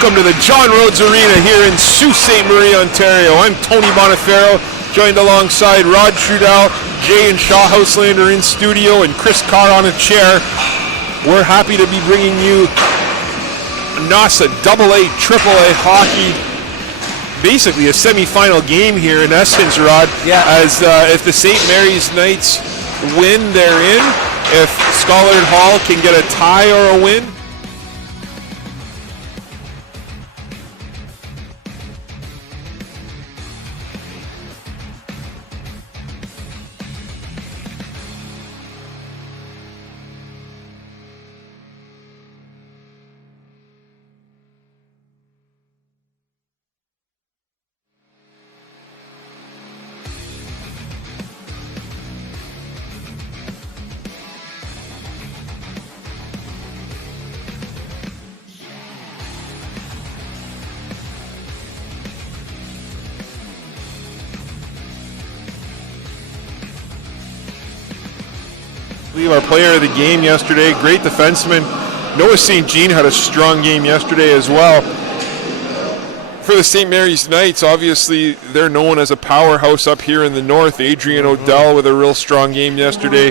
Welcome to the John Rhodes Arena here in Sault Ste. Marie, Ontario. I'm Tony Bonifero, joined alongside Rod Trudell, Jay and Shaw Houselander in studio, and Chris Carr on a chair. We're happy to be bringing you Nossa AA, AAA hockey. Basically a semi-final game here in essence, Rod. Yeah. As if the St. Mary's Knights win, they're in. If Scollard Hall can get a tie or a win, our player of the game yesterday, great defenseman. Noah St. Jean had a strong game yesterday as well. For the St. Mary's Knights, obviously they're known as a powerhouse up here in the north. Adrian O'Dell with a real strong game yesterday.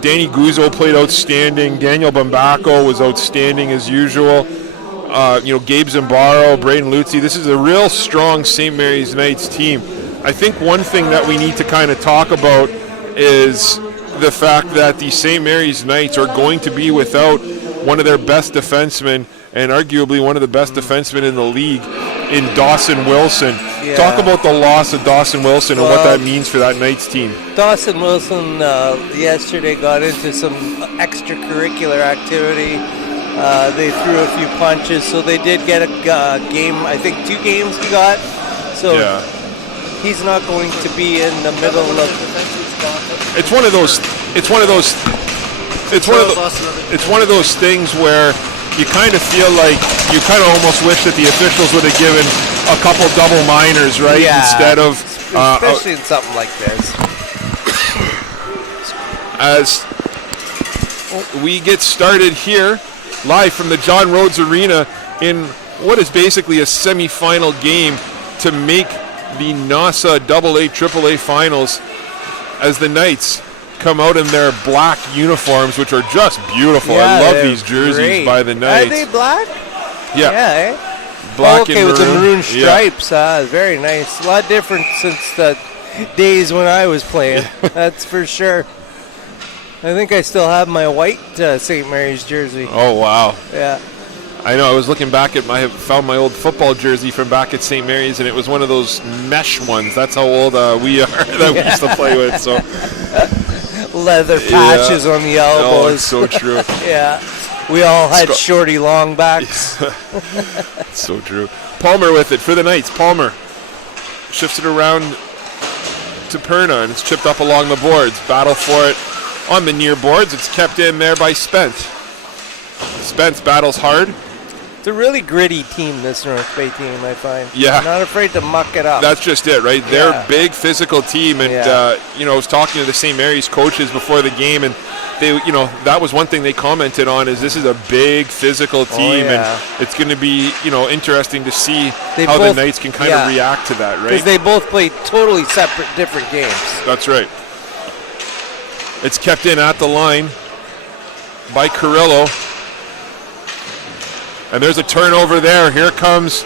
Danny Guzzo played outstanding. Daniel Bambacco was outstanding as usual. Gabe Zambaro, Braden Lutzi. This is a real strong St. Mary's Knights team. I think one thing that we need to kind of talk about is the fact that the St. Mary's Knights are going to be without one of their best defensemen and arguably one of the best defensemen in the league in Dawson Wilson. Yeah. Talk about the loss of Dawson Wilson and what that means for that Knights team. Dawson Wilson yesterday got into some extracurricular activity. They threw a few punches, so they did get a game. I think 2 games he got. So yeah. He's not going to be in the middle of. It's one of those things where you kind of feel like you kind of almost wish that the officials would have given a couple double minors, right? Yeah, instead of especially in something like this. As we get started here live from the John Rhodes Arena in what is basically a semi-final game to make the Nossa AA AAA finals, as the Knights come out in their black uniforms, which are just beautiful. Yeah, I love these jerseys great. by the Knights. Are they black? Yeah. Yeah, Black okay, and with the maroon Yeah. stripes. Very nice. A lot different since the days when I was playing. That's for sure. I think I still have my white St. Mary's jersey. Oh, wow. Yeah. I know. I was looking back at I found my old football jersey from back at St. Mary's, and it was one of those mesh ones. That's how old we are that we used to play with. So leather patches on the elbows. Oh, it's so true. Yeah. We all had shorty long backs. It's so true. Palmer with it for the Knights. Palmer shifts it around to Perna, and it's chipped up along the boards. Battle for it on the near boards. It's kept in there by Spence. Spence battles hard. It's a really gritty team, this North Bay team, I find. Yeah. They're not afraid to muck it up. That's just it, right? They're a big physical team, and I was talking to the St. Mary's coaches before the game, and they, that was one thing they commented on, is this is a big physical team, and it's going to be, interesting to see how the Knights can kind of react to that, right? Because they both play totally separate, different games. That's right. It's kept in at the line by Carrillo. And there's a turnover there. Here comes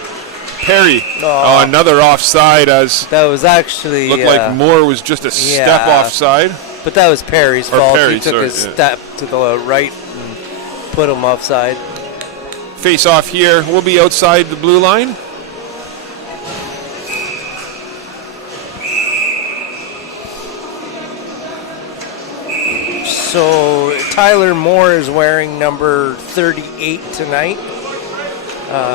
Perry. Oh, another offside, as that was actually looked like Moore was just a step offside. But that was Perry's fault. Perry, he took a step to the right and put him offside. Face off here. We'll be outside the blue line. So Tyler Moore is wearing number 38 tonight.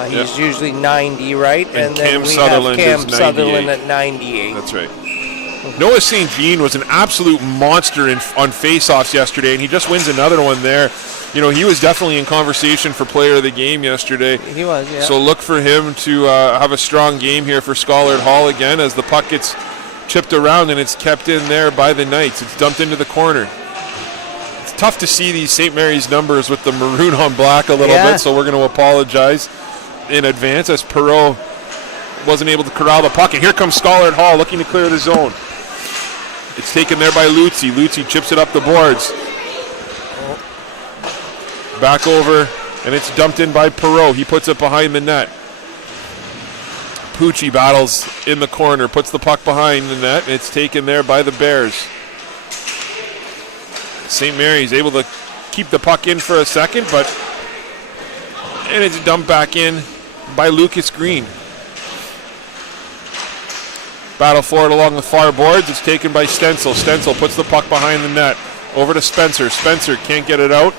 He's usually 90, right? And then Cam we Sutherland have Cam is Sutherland 98. at 98. That's right. Noah St. Jean was an absolute monster on face-offs yesterday, and he just wins another one there. He was definitely in conversation for player of the game yesterday. He was, yeah. So look for him to have a strong game here for Scollard Hall again, as the puck gets chipped around and it's kept in there by the Knights. It's dumped into the corner. It's tough to see these St. Mary's numbers with the maroon on black a little bit, so we're going to apologize. in advance as Perreault wasn't able to corral the puck. And here comes Scollard Hall looking to clear the zone. It's taken there by Lutzy. Lutzy chips it up the boards. Back over, and it's dumped in by Perreault. He puts it behind the net. Pucci battles in the corner, puts the puck behind the net, and it's taken there by the Bears. St. Mary's able to keep the puck in for a second, and it's dumped back in by Lucas Green. Battle for it along the far boards. It's taken by Stencil. Stencil puts the puck behind the net. Over to Spencer. Spencer can't get it out.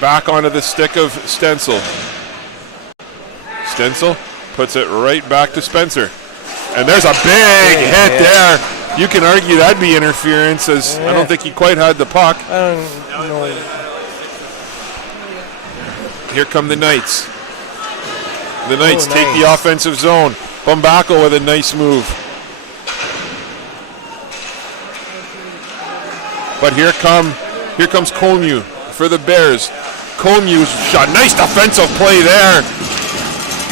Back onto the stick of Stencil. Stencil puts it right back to Spencer. And there's a big hit there. You can argue that'd be interference, as I don't think he quite had the puck. I don't know. Here come the Knights. The Knights take the offensive zone. Bumbacco with a nice move. But here comes Colmu for the Bears. Colmu's shot. Nice defensive play there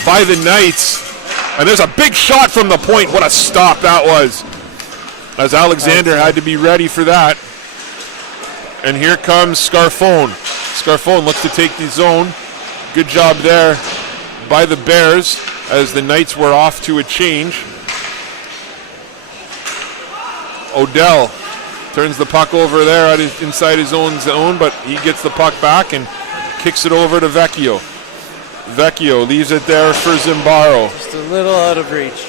by the Knights. And there's a big shot from the point. What a stop that was. As Alexander had to be ready for that. And here comes Scarfone. Scarfone looks to take the zone. Good job there by the Bears as the Knights were off to a change. Odell turns the puck over there inside his own zone, but he gets the puck back and kicks it over to Vecchio. Vecchio leaves it there for Zimbaro. Just a little out of reach.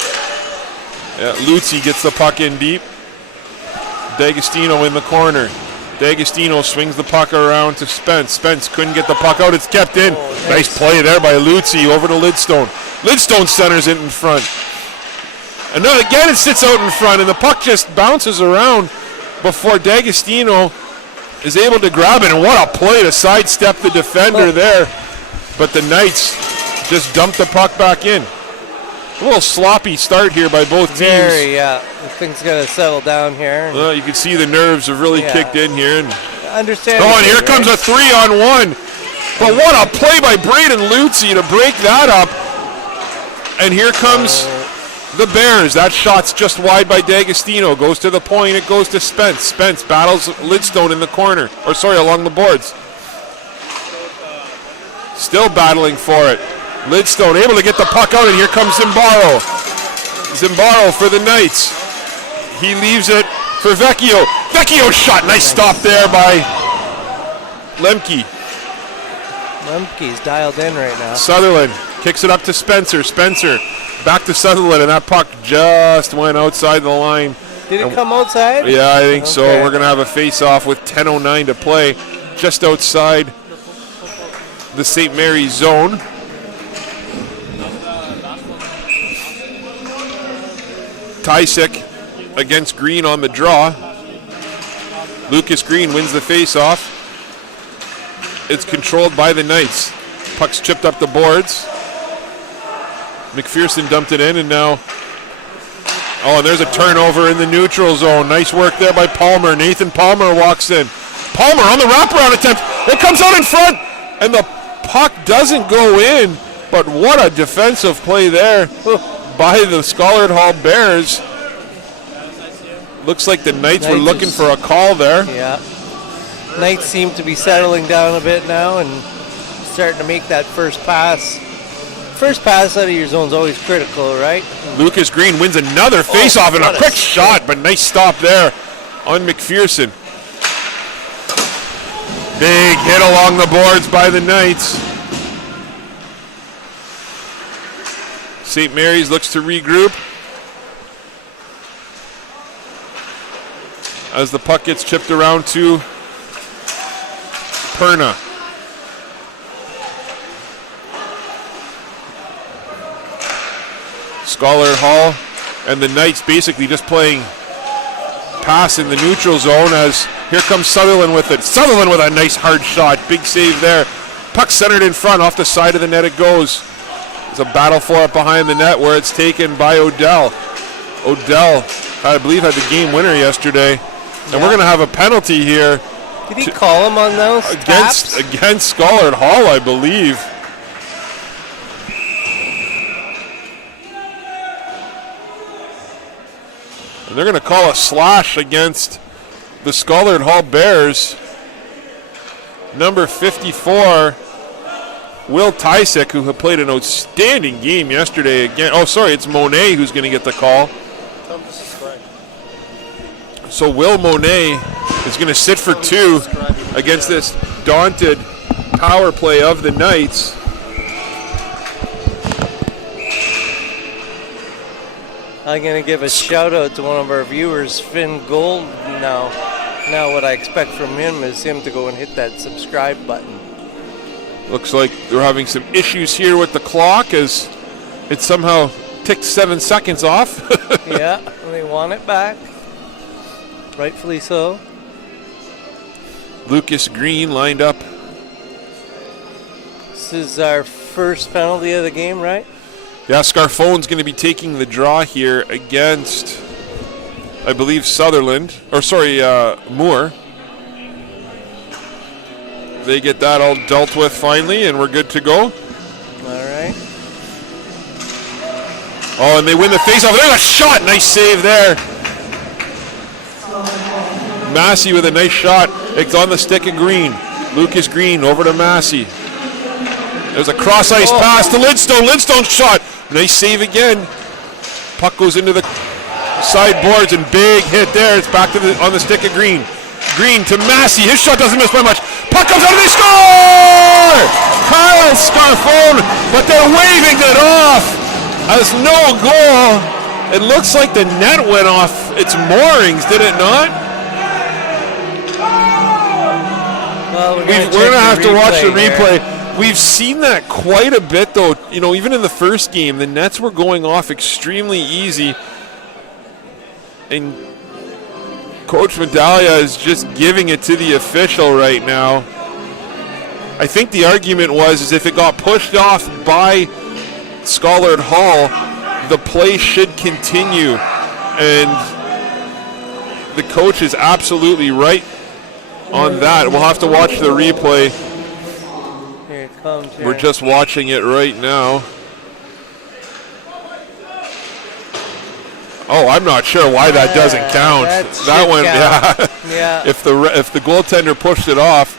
Yeah, Lutzy gets the puck in deep. D'Agostino in the corner. D'Agostino swings the puck around to Spence. Spence couldn't get the puck out. It's kept in. Nice play there by Lutzy over to Lidstone. Lidstone centers it in front. And then again it sits out in front, and the puck just bounces around before D'Agostino is able to grab it. And what a play to sidestep the defender there. But the Knights just dumped the puck back in. A little sloppy start here by both teams. Very, yeah. Things got to settle down here. Well, you can see the nerves have really kicked in here. And understand. and here comes a 3-on-1. But what a play by Braden Lutzy to break that up. And here comes the Bears. That shot's just wide by D'Agostino. Goes to the point. It goes to Spence. Spence battles Lidstone in the corner. Along the boards. Still battling for it. Lidstone able to get the puck out, and here comes Zimbaro. Zimbaro for the Knights. He leaves it for Vecchio. Vecchio's shot. Nice stop there by Lemke. Lemke's dialed in right now. Sutherland kicks it up to Spencer. Spencer back to Sutherland, and that puck just went outside the line. Did it come outside? Yeah, I think so. We're going to have a face-off with 10:09 to play just outside the St. Mary's zone. Tysick against Green on the draw. Lucas Green wins the face-off. It's controlled by the Knights. Puck's chipped up the boards. McPherson dumped it in, and now... Oh, and there's a turnover in the neutral zone. Nice work there by Palmer. Nathan Palmer walks in. Palmer on the wraparound attempt. It comes out in front, and the puck doesn't go in. But what a defensive play there by the Scollard Hall Bears. Looks like the Knights were looking for a call there. Yeah. Knights seem to be settling down a bit now and starting to make that first pass. First pass out of your zone is always critical, right? Lucas Green wins another face-off and a quick shot, but nice stop there on McPherson. Big hit along the boards by the Knights. St. Mary's looks to regroup as the puck gets chipped around to Perna. Scollard Hall and the Knights basically just playing pass in the neutral zone as here comes Sutherland with it. Sutherland with a nice hard shot. Big save there. Puck centered in front. Off the side of the net it goes. There's a battle for it behind the net where it's taken by Odell. Odell, I believe, had the game winner yesterday. And we're going to have a penalty here. Did he call him on those against Scollard Hall, I believe. they're going to call a slash against the Scollard Hall Bears. Number 54, Will Tysick, who had played an outstanding game yesterday again. Oh, sorry, it's Monet who's going to get the call. So Will Monet is going to sit for 2 against this daunted power play of the Knights. I'm going to give a shout out to one of our viewers, Finn Gold. Now what I expect from him is him to go and hit that subscribe button. Looks like they're having some issues here with the clock as it somehow ticked 7 seconds off. Yeah, they want it back. Rightfully so. Lucas Green lined up. This is our first penalty of the game, right? Yeah, Scarfone's going to be taking the draw here against, I believe, Moore. They get that all dealt with finally, and we're good to go. All right. Oh, and they win the faceoff. There's a shot. Nice save there. Massey with a nice shot. It's on the stick of Green. Lucas Green over to Massey. There's a cross-ice pass to Lindstone. Lindstone's shot. Nice save again. Puck goes into the sideboards and big hit there. It's back to on the stick of Green. Green to Massey. His shot doesn't miss by much. Puck comes out and they score! Kyle Scarfone, but they're waving it off as no goal. It looks like the net went off its moorings, did it not? Well, we're going to have to watch the replay. We've seen that quite a bit, though. You know, even in the first game, the nets were going off extremely easy. And Coach Medaglia is just giving it to the official right now. I think the argument is if it got pushed off by Scollard Hall, the play should continue. And the coach is absolutely right on that. We'll have to watch the replay. Here it comes. Here. We're just watching it right now. Oh, I'm not sure why that doesn't count. That one, yeah. If the goaltender pushed it off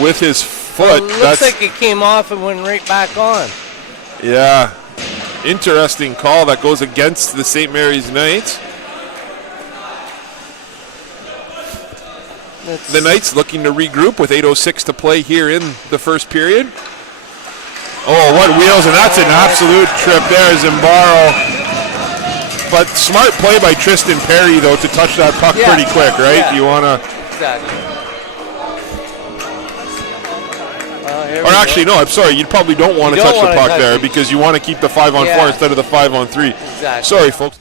with his foot, it looks like it came off and went right back on. Yeah, interesting call that goes against the St. Mary's Knights. The Knights looking to regroup with 8:06 to play here in the first period. Oh, what wheels, and that's an absolute trip there, Zimbaro. But smart play by Tristan Perry, though, to touch that puck pretty quick, right? Yeah. You want to... Exactly. Or actually, no, I'm sorry. You probably don't want to touch the puck there because you want to keep the 5-on-4 instead of the 5-on-3. Exactly. Sorry, folks.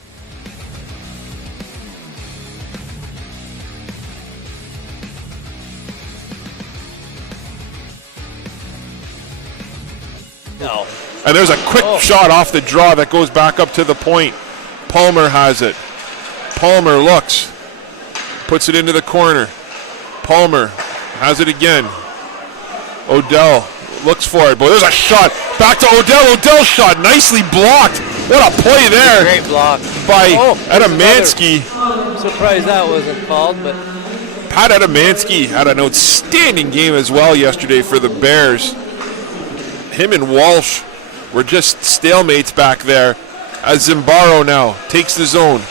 No. And there's a quick shot off the draw that goes back up to the point. Palmer has it. Palmer looks. Puts it into the corner. Palmer has it again. Odell looks for it. Boy, there's a shot. Back to Odell. Odell's shot. Nicely blocked. What a play there. Great block. By Adamansky. I'm surprised that wasn't called, but... Pat Adamansky had an outstanding game as well yesterday for the Bears. Him and Walsh were just stalemates back there. As Zimbaro now takes the zone.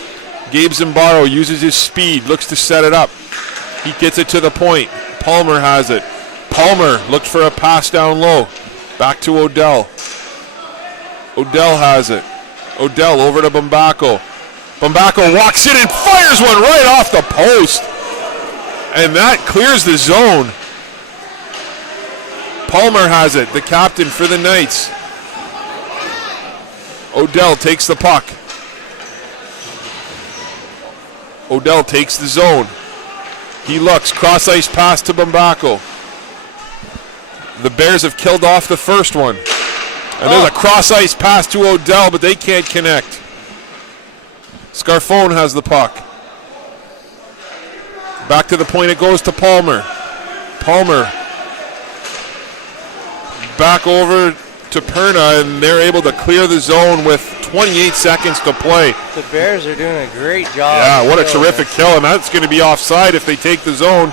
Gabe Zimbaro uses his speed, looks to set it up. He gets it to the point. Palmer has it. Palmer looked for a pass down low. Back to Odell. Odell has it. Odell over to Bombacco. Bombacco walks in and fires one right off the post. And that clears the zone. Palmer has it, the captain for the Knights. Odell takes the puck. Odell takes the zone. He looks, cross-ice pass to Bombacco. The Bears have killed off the first one. And there's a cross-ice pass to Odell, but they can't connect. Scarfone has the puck. Back to the point it goes to Palmer. Palmer. Back over to Perna, and they're able to clear the zone with 28 seconds to play. The Bears are doing a great job. Yeah, what a terrific kill, and that's going to be offside if they take the zone.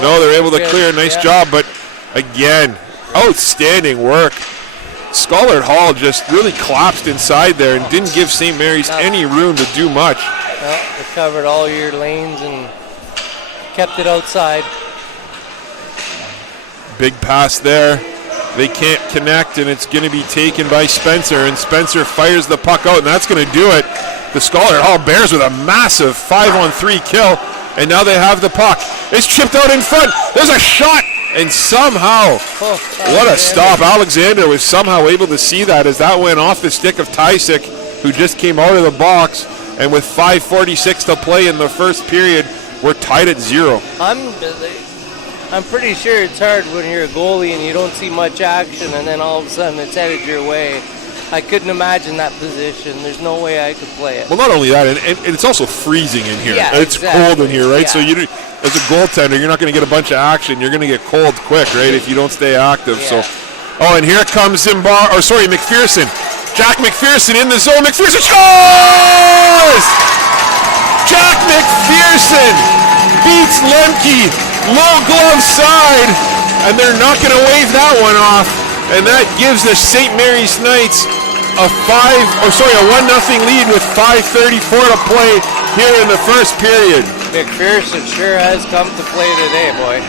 No, they're able to clear. Nice job, but again, outstanding work. Scollard Hall just really collapsed inside there and didn't give St. Mary's any room to do much. Well, they covered all your lanes and kept it outside. Big pass there. They can't connect, and it's going to be taken by Spencer, and Spencer fires the puck out, and that's going to do it. The Scollard Hall Bears with a massive 5-on-3 kill, and now they have the puck. It's chipped out in front. There's a shot, and somehow, what a stop. Alexander was somehow able to see that as that went off the stick of Tysick, who just came out of the box, and with 5:46 to play in the first period, we're tied at 0. I'm pretty sure it's hard when you're a goalie and you don't see much action, and then all of a sudden it's headed your way. I couldn't imagine that position. There's no way I could play it. Well, not only that, and it's also freezing in here. Yeah, it's cold in here, right? Yeah. So as a goaltender, you're not going to get a bunch of action. You're going to get cold quick, right, if you don't stay active. Yeah. So, and here comes McPherson. Jack McPherson in the zone. McPherson scores! Jack McPherson beats Lemke. Low glove side, and they're not going to wave that one off, and that gives the St. Mary's Knights a 1-0 lead with 5:34 to play here in the first period. McPherson sure has come to play today, boy.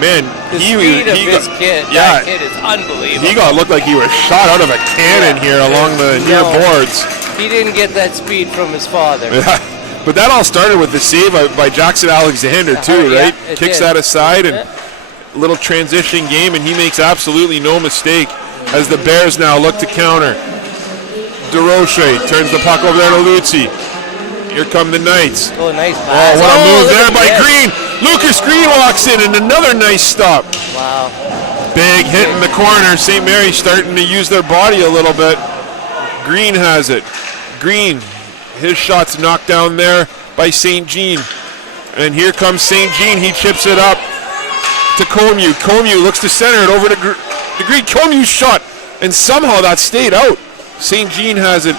Man, the speed of this kid, that kid is unbelievable. He looked like he was shot out of a cannon here along the near boards. He didn't get that speed from his father. Yeah. But that all started with the save by Jackson Alexander too, right? Kicks that aside and little transition game, and he makes absolutely no mistake as the Bears now look to counter. DeRoche turns the puck over there to Lutzi. Here come the Knights. Oh, nice pass. Oh, what a move there by Green. Lucas Green walks in, and another nice stop. Wow. Big hit in the corner. St. Mary's starting to use their body a little bit. Green has it. Green. His shot's knocked down there by St. Jean. And here comes St. Jean. He chips it up to Comeau. Comeau looks to center it over to Green. Comeau's shot, and somehow that stayed out. St. Jean has it.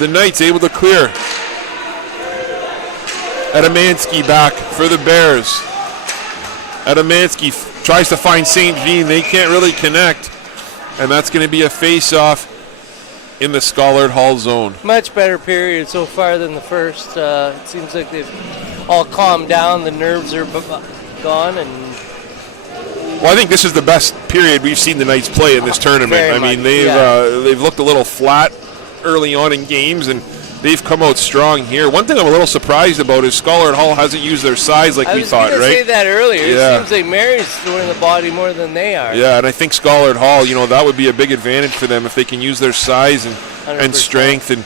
The Knights able to clear. Adamansky back for the Bears. Adamansky tries to find St. Jean. They can't really connect. And that's going to be a face-off in the Scollard Hall zone. Much better period so far than the first. It seems like they've all calmed down. The nerves are gone. And well, I think this is the best period we've seen the Knights play in this tournament. I mean, they've looked a little flat early on in games, and they've come out strong here. One thing I'm a little surprised about is Scollard Hall hasn't used their size like we thought, right? I was going to say that earlier. Yeah. It seems like Mary's throwing the body more than they are. Yeah, and I think Scollard Hall, that would be a big advantage for them if they can use their size and strength and,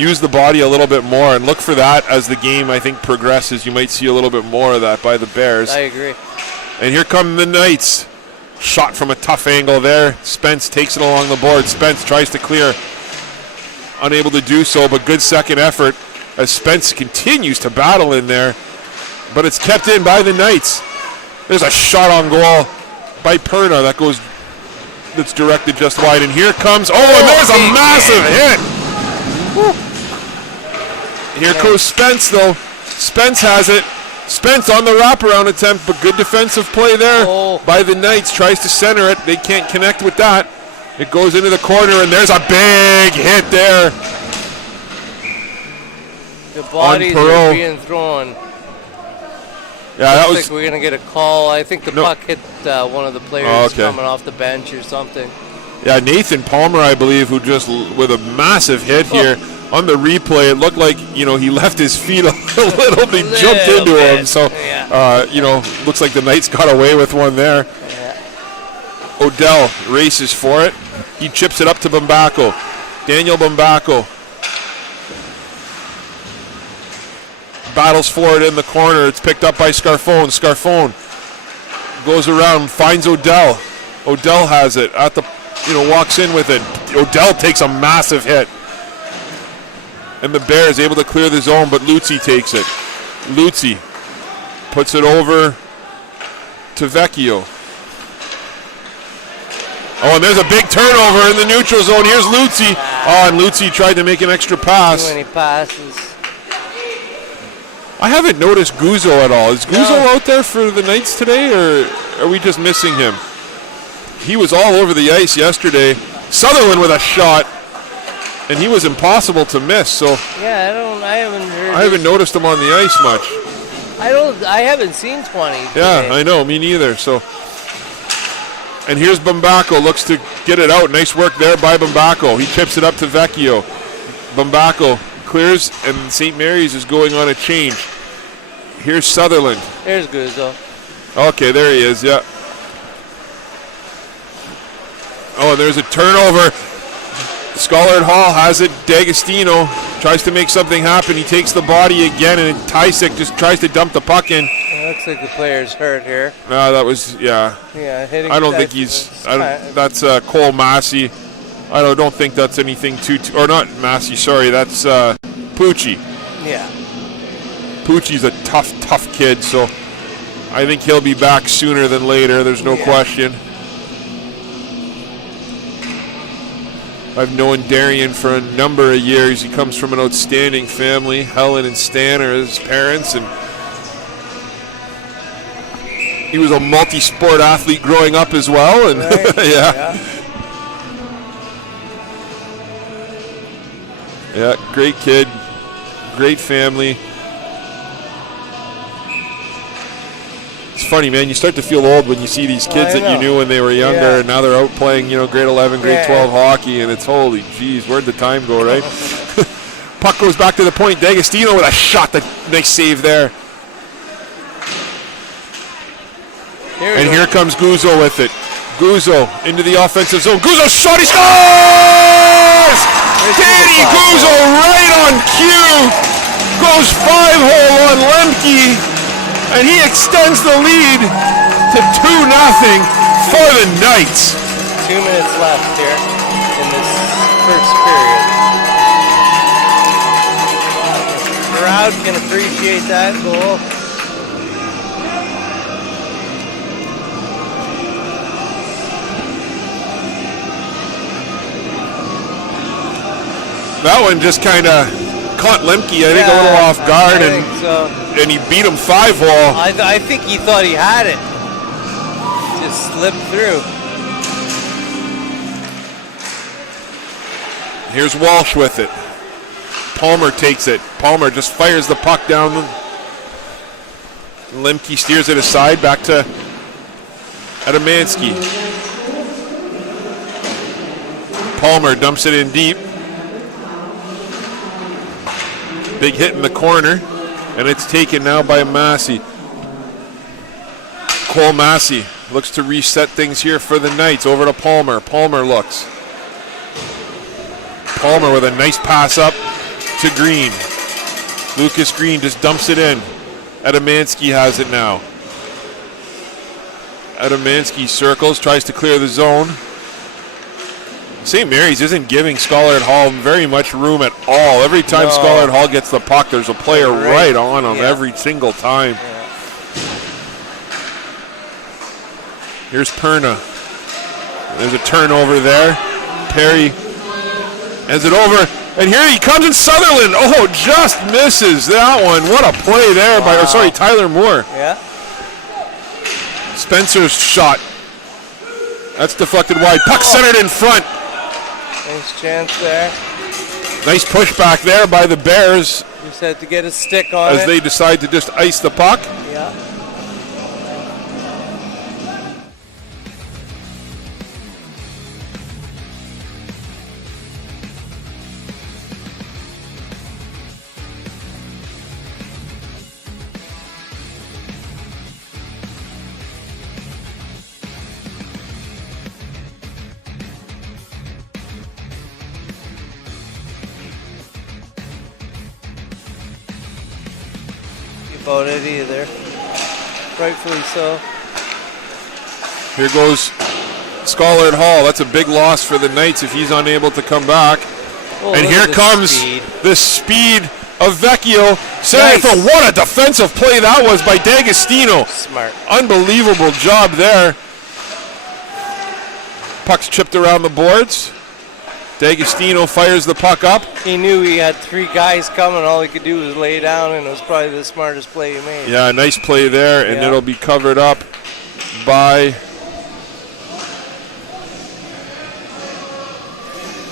use the body a little bit more, and look for that as the game, I think, progresses. You might see a little bit more of that by the Bears. I agree. And here come the Knights. Shot from a tough angle there. Spence takes it along the board. Spence tries to clear. Unable to do so, but good second effort as Spence continues to battle in there. But it's kept in by the Knights. There's a shot on goal by Perna that's directed just wide. And here comes, and there's a massive hit. Here goes Spence, though. Spence has it. Spence on the wraparound attempt, but good defensive play there by the Knights. Tries to center it. They can't connect with that. It goes into the corner, and there's a big hit there. The bodies are being thrown. Yeah, that was. Like we're gonna get a call. I think the puck hit one of the players coming off the bench or something. Yeah, Nathan Palmer, I believe, who just with a massive hit here. On the replay, it looked like, he left his feet a little bit, jumped into him. So, looks like the Knights got away with one there. Yeah. Odell races for it. He chips it up to Bambaco. Daniel Bambaco battles for it in the corner. It's picked up by Scarfone. Scarfone goes around, finds Odell. Odell has it at the, walks in with it. Odell takes a massive hit. And the Bears able to clear the zone, but Lutzi takes it. Lutzi puts it over to Vecchio. Oh, and there's a big turnover in the neutral zone. Here's Lutzi. Oh, and Lutzi tried to make an extra pass. Too many passes. I haven't noticed Guzzo at all. Is Guzzo out there for the Knights today, or are we just missing him? He was all over the ice yesterday. Sutherland with a shot, and he was impossible to miss. So yeah, I haven't noticed him on the ice much. I haven't seen 20 today. Yeah, I know, me neither. So, and here's Bumbaco, looks to get it out. Nice work there by Bumbaco. He chips it up to Vecchio. Bumbaco clears, and St. Mary's is going on a change. Here's Sutherland. There's Guzzo. Okay, there he is, yeah. Oh, there's a turnover. Scollard Hall has it. D'Agostino tries to make something happen. He takes the body again, and Tysick just tries to dump the puck in. It looks like the player's hurt here. No, that was, yeah. Yeah, hitting. I don't think he's. That's Cole Massey. I don't think that's anything too. Or not Massey. Sorry, that's Pucci. Yeah. Pucci's a tough kid. So I think he'll be back sooner than later. There's no question. I've known Darian for a number of years. He comes from an outstanding family. Helen and Stan are his parents, and he was a multi-sport athlete growing up as well. And right. Yeah, great kid, great family. It's funny, man. You start to feel old when you see these kids that you knew when they were younger, and now they're out playing, grade 11, grade 12 hockey, and it's holy jeez, where'd the time go, right? Puck goes back to the point. D'Agostino with a shot. Nice save there. Here comes Guzzo with it. Guzzo into the offensive zone. Guzzo shot. He scores! Danny Guzzo right on cue. Goes 5-hole on Lemke. And he extends the lead to 2-0 for the Knights. 2 minutes left here in this first period. The crowd can appreciate that goal. That one just kind of caught Lemke, I think, a little off guard, and he beat him 5-hole. I think he thought he had it. Just slipped through. Here's Walsh with it. Palmer takes it. Palmer just fires the puck down. Lemke steers it aside back to Adamansky. Palmer dumps it in deep. Big hit in the corner, and it's taken now by Massey. Cole Massey looks to reset things here for the Knights. Over to Palmer. Palmer looks. Palmer with a nice pass up to Green. Lucas Green just dumps it in. Adamansky has it now. Adamansky circles, tries to clear the zone. St. Mary's isn't giving Scollard Hall very much room at all. Every time Scollard Hall gets the puck, there's a player right on him every single time. Here's Perna. There's a turnover there. Perry hands it over. And here he comes in Sutherland. Oh, just misses that one. What a play there by, Tyler Moore. Yeah. Spencer's shot. That's deflected wide. Puck centered in front. Nice chance there. Nice pushback there by the Bears. Just had to get a stick on it. As they decide to just ice the puck. Yeah. About it either. Rightfully so. Here goes Scollard Hall. That's a big loss for the Knights if he's unable to come back. Oh, and here comes the speed of Vecchio. What a defensive play that was by D'Agostino. Smart. Unbelievable job there. Puck's chipped around the boards. D'Agostino fires the puck up. He knew he had 3 guys coming. All he could do was lay down, and it was probably the smartest play he made. Yeah, nice play there, and it'll be covered up by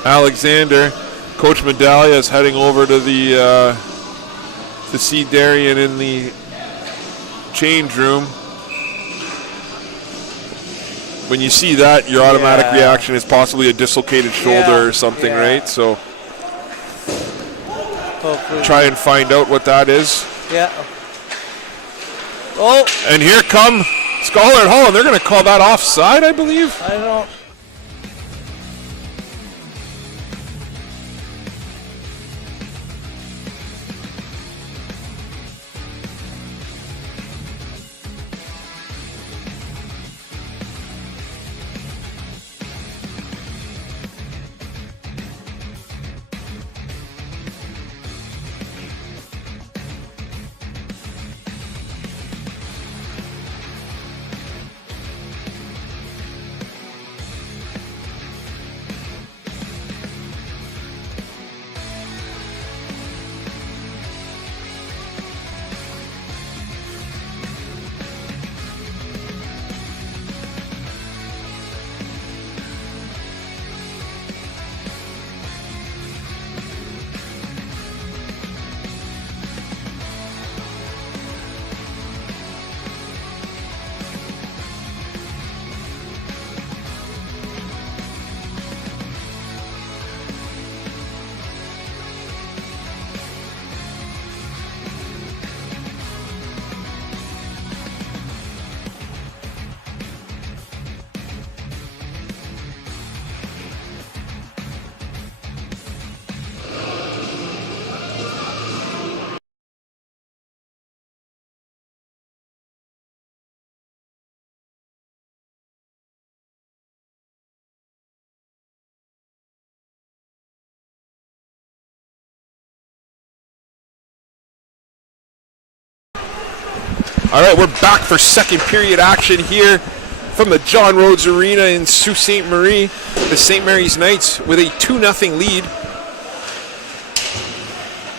Alexander. Coach Medallia is heading over to the to see Darian in the change room. When you see that, your automatic reaction is possibly a dislocated shoulder or something, right? So hopefully try and find out what that is. Yeah. Oh! And here come Scollard Hall, and they're going to call that offside, I believe. I don't. All right, we're back for second period action here from the John Rhodes Arena in Sault Ste. Marie. The St. Mary's Knights with a 2-0 lead.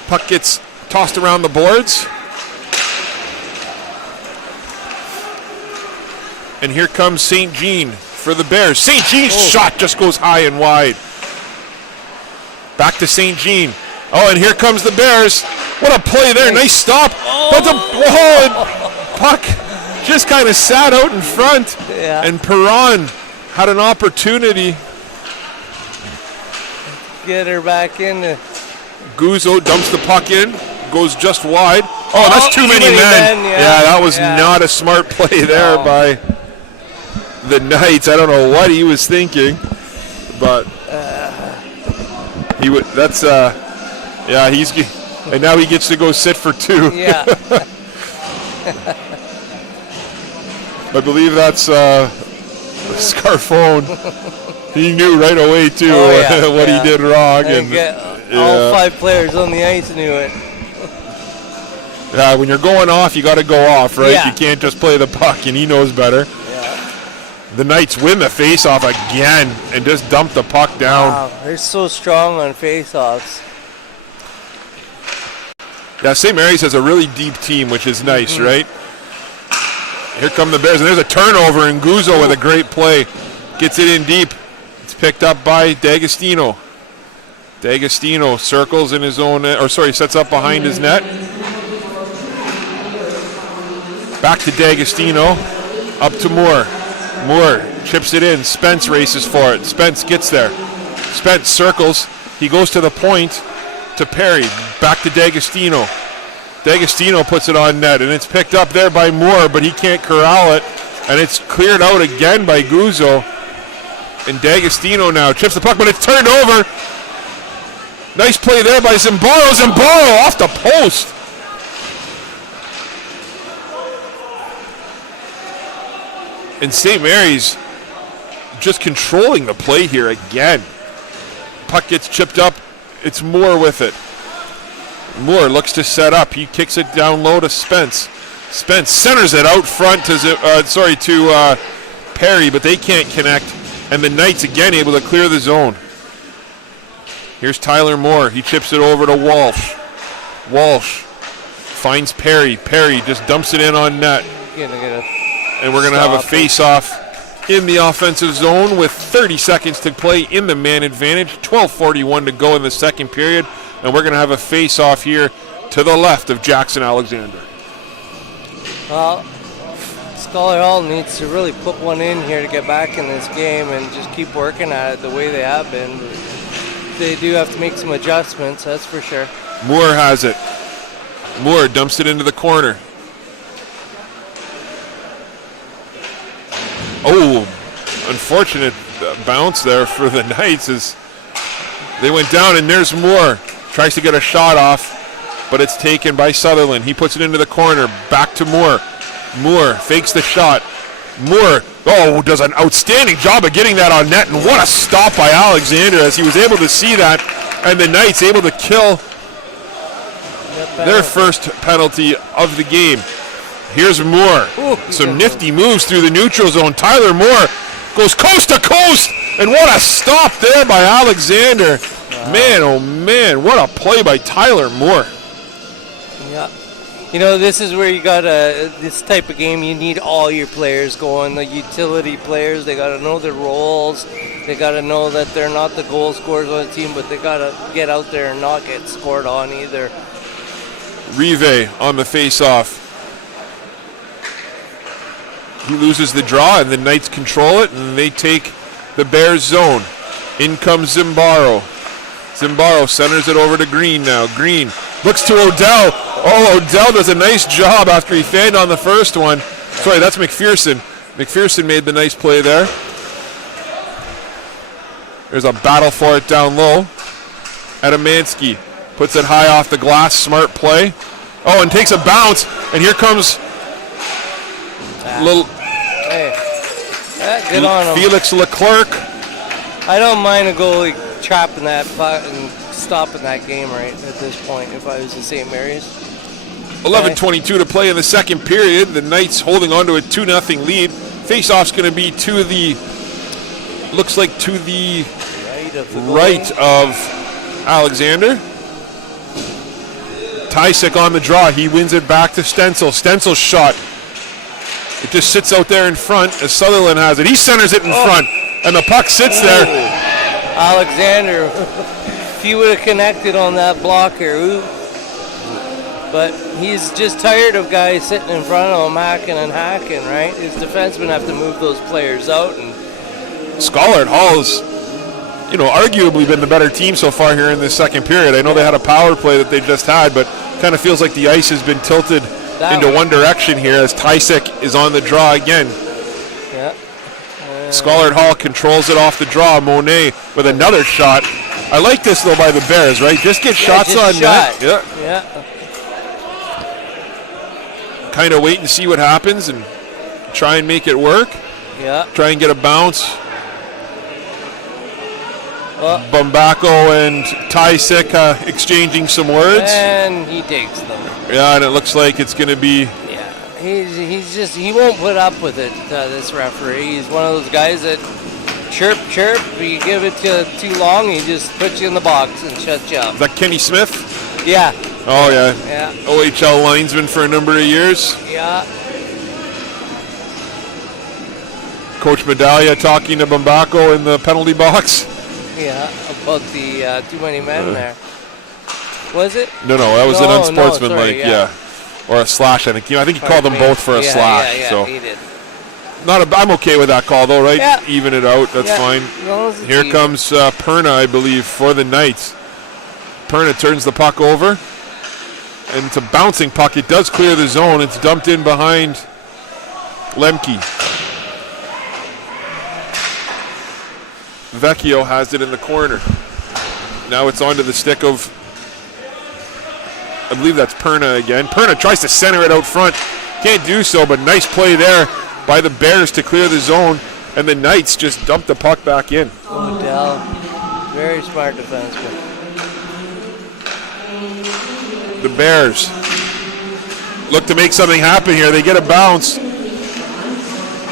Puck gets tossed around the boards. And here comes St. Jean for the Bears. St. Jean's shot just goes high and wide. Back to St. Jean. Oh, and here comes the Bears. What a play there. Nice stop. But the puck just kind of sat out in front. Yeah. And Perron had an opportunity. Get her back in. Guzzo dumps the puck in. Goes just wide. Oh, that's too many men. Yeah, that was not a smart play there by the Knights. I don't know what he was thinking. But he would. That's he's, and now he gets to go sit for 2. Yeah. I believe that's Scarfone. He knew right away too what he did wrong, and all 5 players on the ice knew it. Yeah, when you're going off, you got to go off, right? Yeah. You can't just play the puck, and he knows better. Yeah. The Knights win the face-off again and just dump the puck down. Wow, they're so strong on face-offs. Yeah, St. Mary's has a really deep team, which is nice, right? Here come the Bears, and there's a turnover, and Guzzo with a great play. Gets it in deep. It's picked up by D'Agostino. D'Agostino circles in his own, sets up behind his net. Back to D'Agostino. Up to Moore. Moore chips it in. Spence races for it. Spence gets there. Spence circles. He goes to the point to Perry. Back to D'Agostino. D'Agostino puts it on net, and it's picked up there by Moore, but he can't corral it. And it's cleared out again by Guzzo. And D'Agostino now chips the puck, but it's turned over. Nice play there by Zambaro. Zambaro off the post. And St. Mary's just controlling the play here again. Puck gets chipped up. It's Moore with it. Moore looks to set up. He kicks it down low to Spence. Spence centers it out front to Perry, but they can't connect. And the Knights again able to clear the zone. Here's Tyler Moore. He chips it over to Walsh. Walsh finds Perry. Perry just dumps it in on net. And we're going to have a face-off in the offensive zone with 30 seconds to play in the man advantage. 12:41 to go in the second period. And we're going to have a face-off here to the left of Jackson Alexander. Well, Scollard Hall needs to really put one in here to get back in this game and just keep working at it the way they have been. They do have to make some adjustments, that's for sure. Moore has it. Moore dumps it into the corner. Oh, unfortunate bounce there for the Knights as they went down, and there's Moore. Tries to get a shot off, but it's taken by Sutherland. He puts it into the corner. Back to Moore. Moore fakes the shot. Moore, does an outstanding job of getting that on net, and what a stop by Alexander as he was able to see that, and the Knights able to kill their first penalty of the game. Here's Moore. Some nifty moves through the neutral zone. Tyler Moore goes coast to coast, and what a stop there by Alexander. Wow. Man, oh man, what a play by Tyler Moore. Yeah. You know, this is where you got this type of game, you need all your players going, the utility players. They got to know their roles. They got to know that they're not the goal scorers on the team, but they got to get out there and not get scored on either. Rive on the face-off. He loses the draw, and the Knights control it, and they take the Bears zone. In comes Zimbaro. Zimbaro centers it over to Green now. Green looks to Odell. Odell does a nice job after he fanned on the first one. Sorry, that's McPherson. McPherson made the nice play there. There's a battle for it down low. Adamansky puts it high off the glass. Smart play. And takes a bounce. And here comes good on him. Felix Leclerc. I don't mind a goalie trapping that puck and stopping that game right at this point if I was the St. Mary's. 11:22 to play in the second period. The Knights holding on to a 2-0 lead. Face-off's going to be to the right of Alexander. Tysick on the draw. He wins it back to Stenzel. Stenzel's shot. It just sits out there in front as Sutherland has it. He centers it in front, and the puck sits there. Alexander, if he would have connected on that blocker, but he's just tired of guys sitting in front of him hacking, right? His defensemen have to move those players out. And Scollard Hall's, arguably been the better team so far here in this second period. I know they had a power play that they just had, but kind of feels like the ice has been tilted into one direction here as Tysick is on the draw again. Yeah. Scollard Hall controls it off the draw. Monet with another shot. I like this though by the Bears, right? Just get shots on net. Yeah. Kind of wait and see what happens and try and make it work. Yeah. Try and get a bounce. Bumbacco and Tysick exchanging some words. And he takes them. Yeah, and it looks like it's going to be... Yeah, he won't put up with it, this referee. He's one of those guys that chirp. You give it too long, he just puts you in the box and shuts you up. Is that Kenny Smith? Yeah. Oh, yeah. Yeah. OHL linesman for a number of years. Yeah. Coach Medaglia talking to Bumbacco in the penalty box. Yeah, about the too many men there. Was it? No, that was an unsportsmanlike, yeah. Or a slash, I think. I think he called them both for a slash. Yeah, so. he did. I'm okay with that call, though, right? Yeah. Even it out, that's fine. Here comes Perna, I believe, for the Knights. Perna turns the puck over. And it's a bouncing puck. It does clear the zone. It's dumped in behind Lemke. Vecchio has it in the corner. Now it's onto the stick of, I believe that's Perna again. Perna tries to center it out front. Can't do so, but nice play there by the Bears to clear the zone. And the Knights just dump the puck back in. Odell, very smart defenseman. The Bears look to make something happen here. They get a bounce.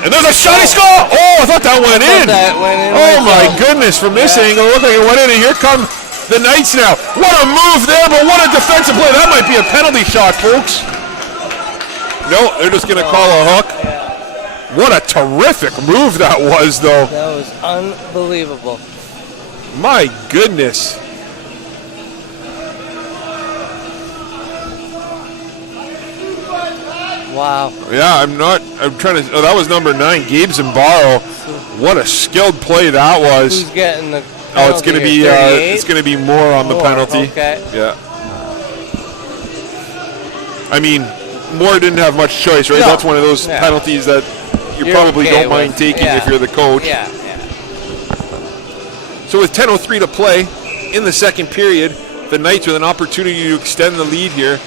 And there's a shot, he scored! Oh, I thought that went in. That went in Oh my myself. goodness, from this angle, it looked like it went in, and here come the Knights now. What a move there, but what a defensive play. That might be a penalty shot, folks. No, they're just going to call a hook. Yeah. What a terrific move that was, though. That was unbelievable. My goodness. Wow. Yeah, I'm trying to, that was number 9, Gabe Zimbarro. What a skilled play that was. Who's getting the penalty? Oh, it's going to be more on the penalty. Okay. Yeah. I mean, Moore didn't have much choice, right? No. That's one of those penalties that you probably okay don't mind with. taking if you're the coach. Yeah. So with 10:03 to play in the second period, the Knights with an opportunity to extend the lead here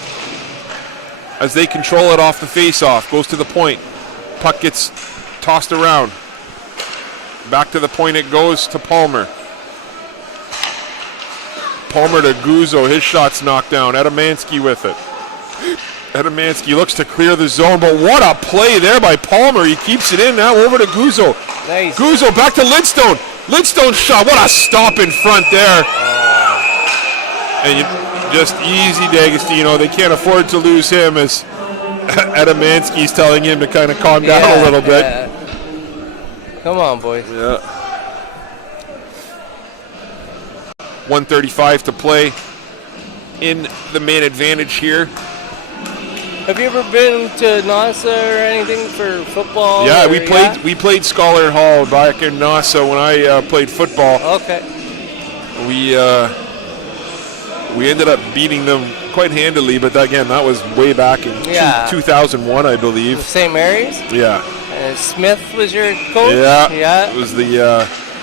as they control it off the face-off. Goes to the point. Puck gets tossed around. Back to the point it goes to Palmer. Palmer to Guzzo. His shot's knocked down. Adamansky with it. Adamansky looks to clear the zone, but what a play there by Palmer. He keeps it in now over to Guzzo. Nice. Guzzo back to Lidstone. Lidstone's shot. What a stop in front there. And you just easy D'Agostino. They can't afford to lose him as Adamansky's telling him to kind of calm down a little bit. Yeah. Come on, boys. Yeah. 1:35 to play in the man advantage here. Have you ever been to Nossa or anything for football? Yeah, or, we played Scollard Hall back in Nossa when I played football. Okay. We ended up beating them quite handily, but again, that was way back in 2001, I believe. St. Mary's? Yeah. Smith was your coach? Yeah. Yeah. It was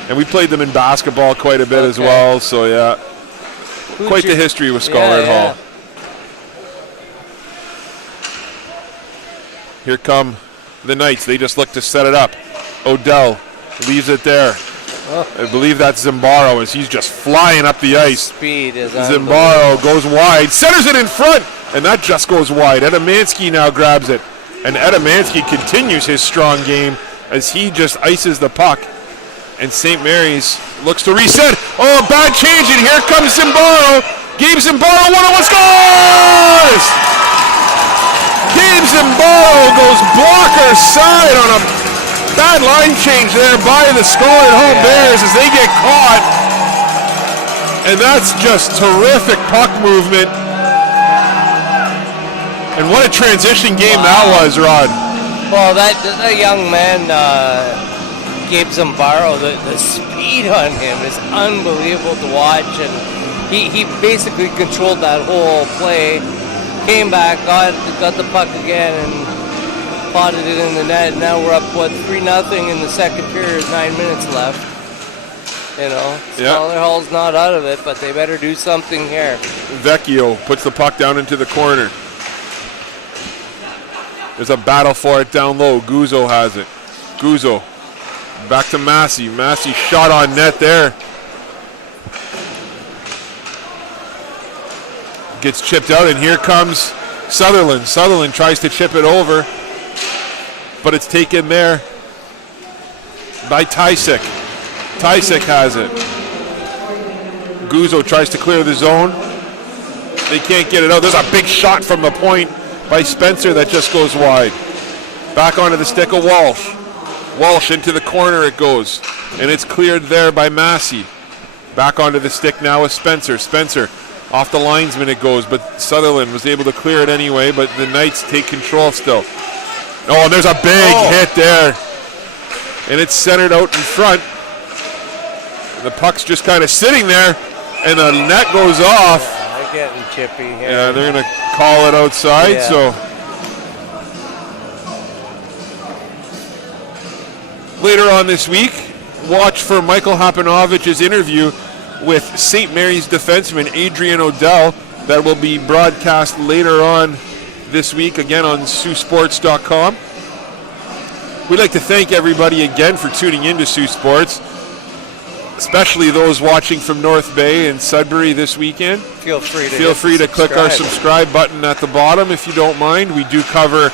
and we played them in basketball quite a bit as well, so yeah. Quite the history with Scollard Hall. Here come the Knights. They just look to set it up. Odell leaves it there. I believe that's Zimbarro as he's just flying up the ice. Speed is Zimbarro goes wide, centers it in front, and that just goes wide. Edemansky now grabs it, and Edemansky continues his strong game as he just ices the puck. And St. Mary's looks to reset. Oh, bad change, and here comes Zimbarro. Gabe Zimbarro, one-on-one scores! Gabe Zimbarro goes blocker side on a bad line change there by the Scollard Hall Bears as they get caught. And that's just terrific puck movement. And what a transition game that was, Rod. Well, that young man, Gabe Zimbarro, the speed on him is unbelievable to watch. And he basically controlled that whole play. Came back, got the puck again, and potted it in the net. Now we're up, 3-0 in the second period, 9 minutes left. You know, Scollard Hall's not out of it, but they better do something here. Vecchio puts the puck down into the corner. There's a battle for it down low. Guzzo has it. Guzzo back to Massey. Massey shot on net there. Gets chipped out, and here comes Sutherland. Sutherland tries to chip it over, but it's taken there by Tysick. Tysick has it. Guzzo tries to clear the zone. They can't get it out. There's a big shot from the point by Spencer that just goes wide. Back onto the stick of Walsh. Walsh into the corner it goes, and it's cleared there by Massey. Back onto the stick now with Spencer. Spencer off the linesman it goes, but Sutherland was able to clear it anyway, but the Knights take control still. Oh, and there's a big hit there. And it's centered out in front. And the puck's just kind of sitting there, and the net goes off. They're getting chippy here. Yeah, they're going to call it outside, so. Later on this week, watch for Michael Hapanovic's interview with St. Mary's defenseman Adrian Odell. That will be broadcast later on this week, again on Saultsports.com. We'd like to thank everybody again for tuning in to Sioux Sports, especially those watching from North Bay and Sudbury this weekend. Feel free to click our subscribe button at the bottom if you don't mind. We do cover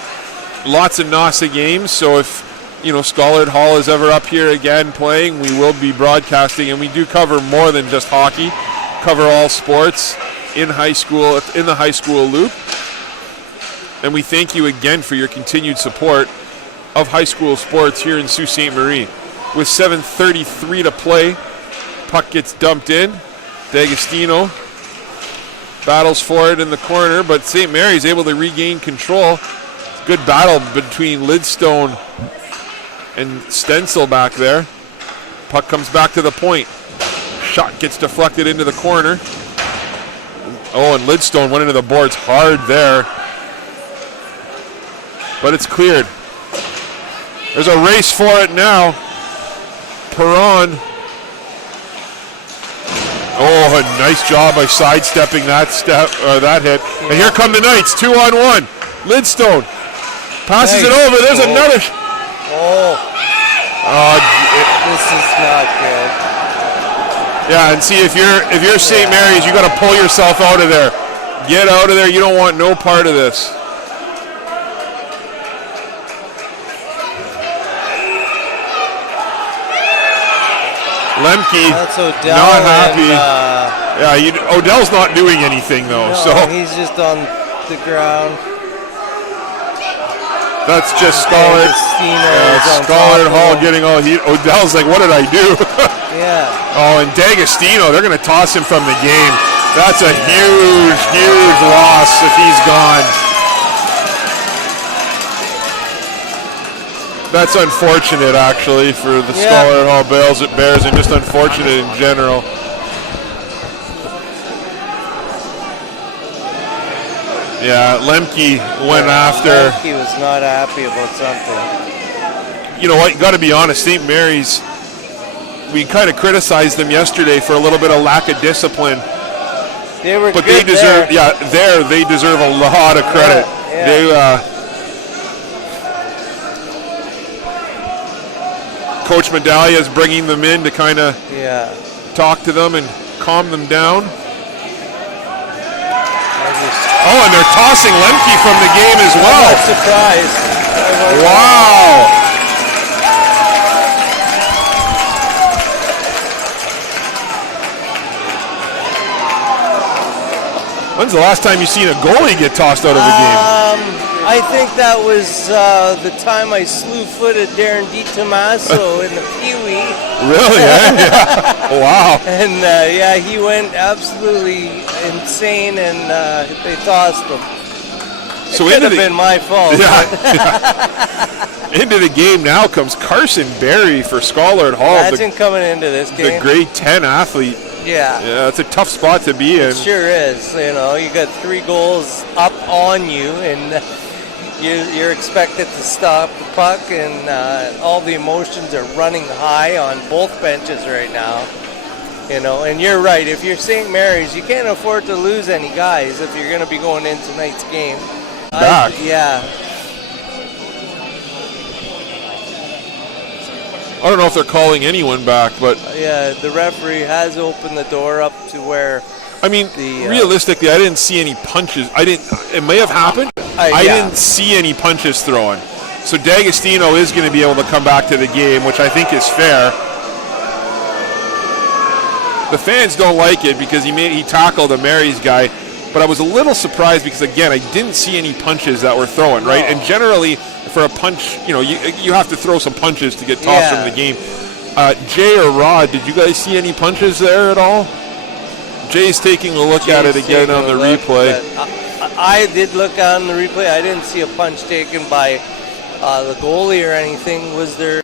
lots of Nossa games, so if Scollard Hall is ever up here again playing, we will be broadcasting, and we do cover more than just hockey. Cover all sports in the high school loop. And we thank you again for your continued support of high school sports here in Sault Ste. Marie. With 7:33 to play, puck gets dumped in. D'Agostino battles for it in the corner, but St. Mary's able to regain control. Good battle between Lidstone and Stencil back there. Puck comes back to the point. Shot gets deflected into the corner. Oh, and Lidstone went into the boards hard there. But it's cleared. There's a race for it now. Perron. Oh, a nice job by sidestepping that hit. And here come the Knights, 2-on-1. Lidstone passes it over. There's another. This is not good. Yeah, and see, if you're St. Mary's, you got to pull yourself out of there. Get out of there. You don't want no part of this. Lemke, not happy. Odell's not doing anything though. No, so he's just on the ground. That's just Scollard. Scollard Hall getting all heat. Odell's like, what did I do? Yeah. Oh, and D'Agostino, they're going to toss him from the game. That's a huge loss if he's gone. That's unfortunate, actually, for the Scollard Hall Bears, and just unfortunate in general. Yeah, Lemke went after. Lemke was not happy about something. You know what? You got to be honest. St. Mary's, we kind of criticized them yesterday for a little bit of lack of discipline. They were but good they deserve, they deserve a lot of credit. Yeah. Coach Medallia is bringing them in to kind of talk to them and calm them down. Oh, and they're tossing Lemke from the game as well. I'm surprised. Wow. When's the last time you seen a goalie get tossed out of a game? I think that was the time I slew-footed Darren DiTommaso in the Pee-wee. Really? Yeah. Wow. And he went absolutely insane, and they tossed him. So it could have been my fault. Into the game now comes Carson Berry for Scollard Hall. Imagine coming into this game. The grade 10 athlete. Yeah, it's a tough spot to be in. It sure is. You got 3 goals up on you, and you're expected to stop the puck, and all the emotions are running high on both benches right now. And you're right. If you're St. Mary's, you can't afford to lose any guys if you're going to be going in tonight's game. Back. I don't know if they're calling anyone back, but the referee has opened the door up to where. I mean, realistically, I didn't see any punches. It may have happened. I didn't see any punches thrown. So D'Agostino is going to be able to come back to the game, which I think is fair. The fans don't like it because he tackled a Mary's guy, but I was a little surprised because, again, I didn't see any punches that were thrown, right? And generally, for a punch, you have to throw some punches to get tossed from the game. Jay or Rod, did you guys see any punches there at all? Jay's taking a look at it again on the replay. I did look on the replay. I didn't see a punch taken by the goalie or anything. Was there?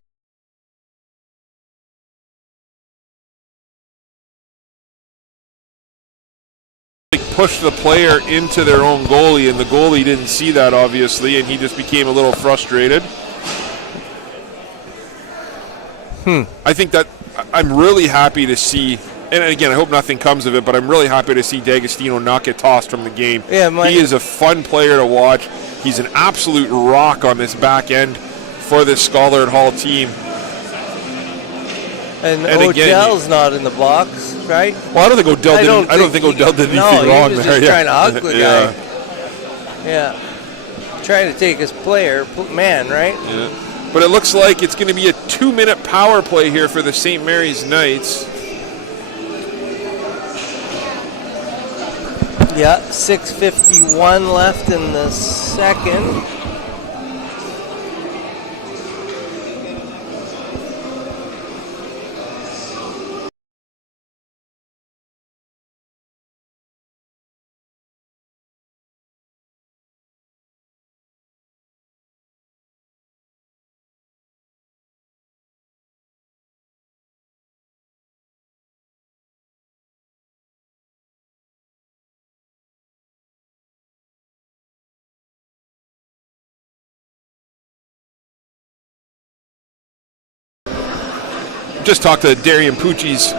Pushed the player into their own goalie, and the goalie didn't see that, obviously, and he just became a little frustrated. I think that I'm really happy to see, and again, I hope nothing comes of it, but I'm really happy to see D'Agostino not get tossed from the game. He is a fun player to watch. He's an absolute rock on this back end for this Scollard Hall team. And Odell's not in the box, right? Well, I don't think Odell did. I don't think Odell did anything wrong he was there. Just trying to hug the guy. Trying to take his man, right? Yeah. But it looks like it's going to be a 2-minute power play here for the St. Mary's Knights. Yeah, 6:51 left in the second. Just talked to Darian Pucci's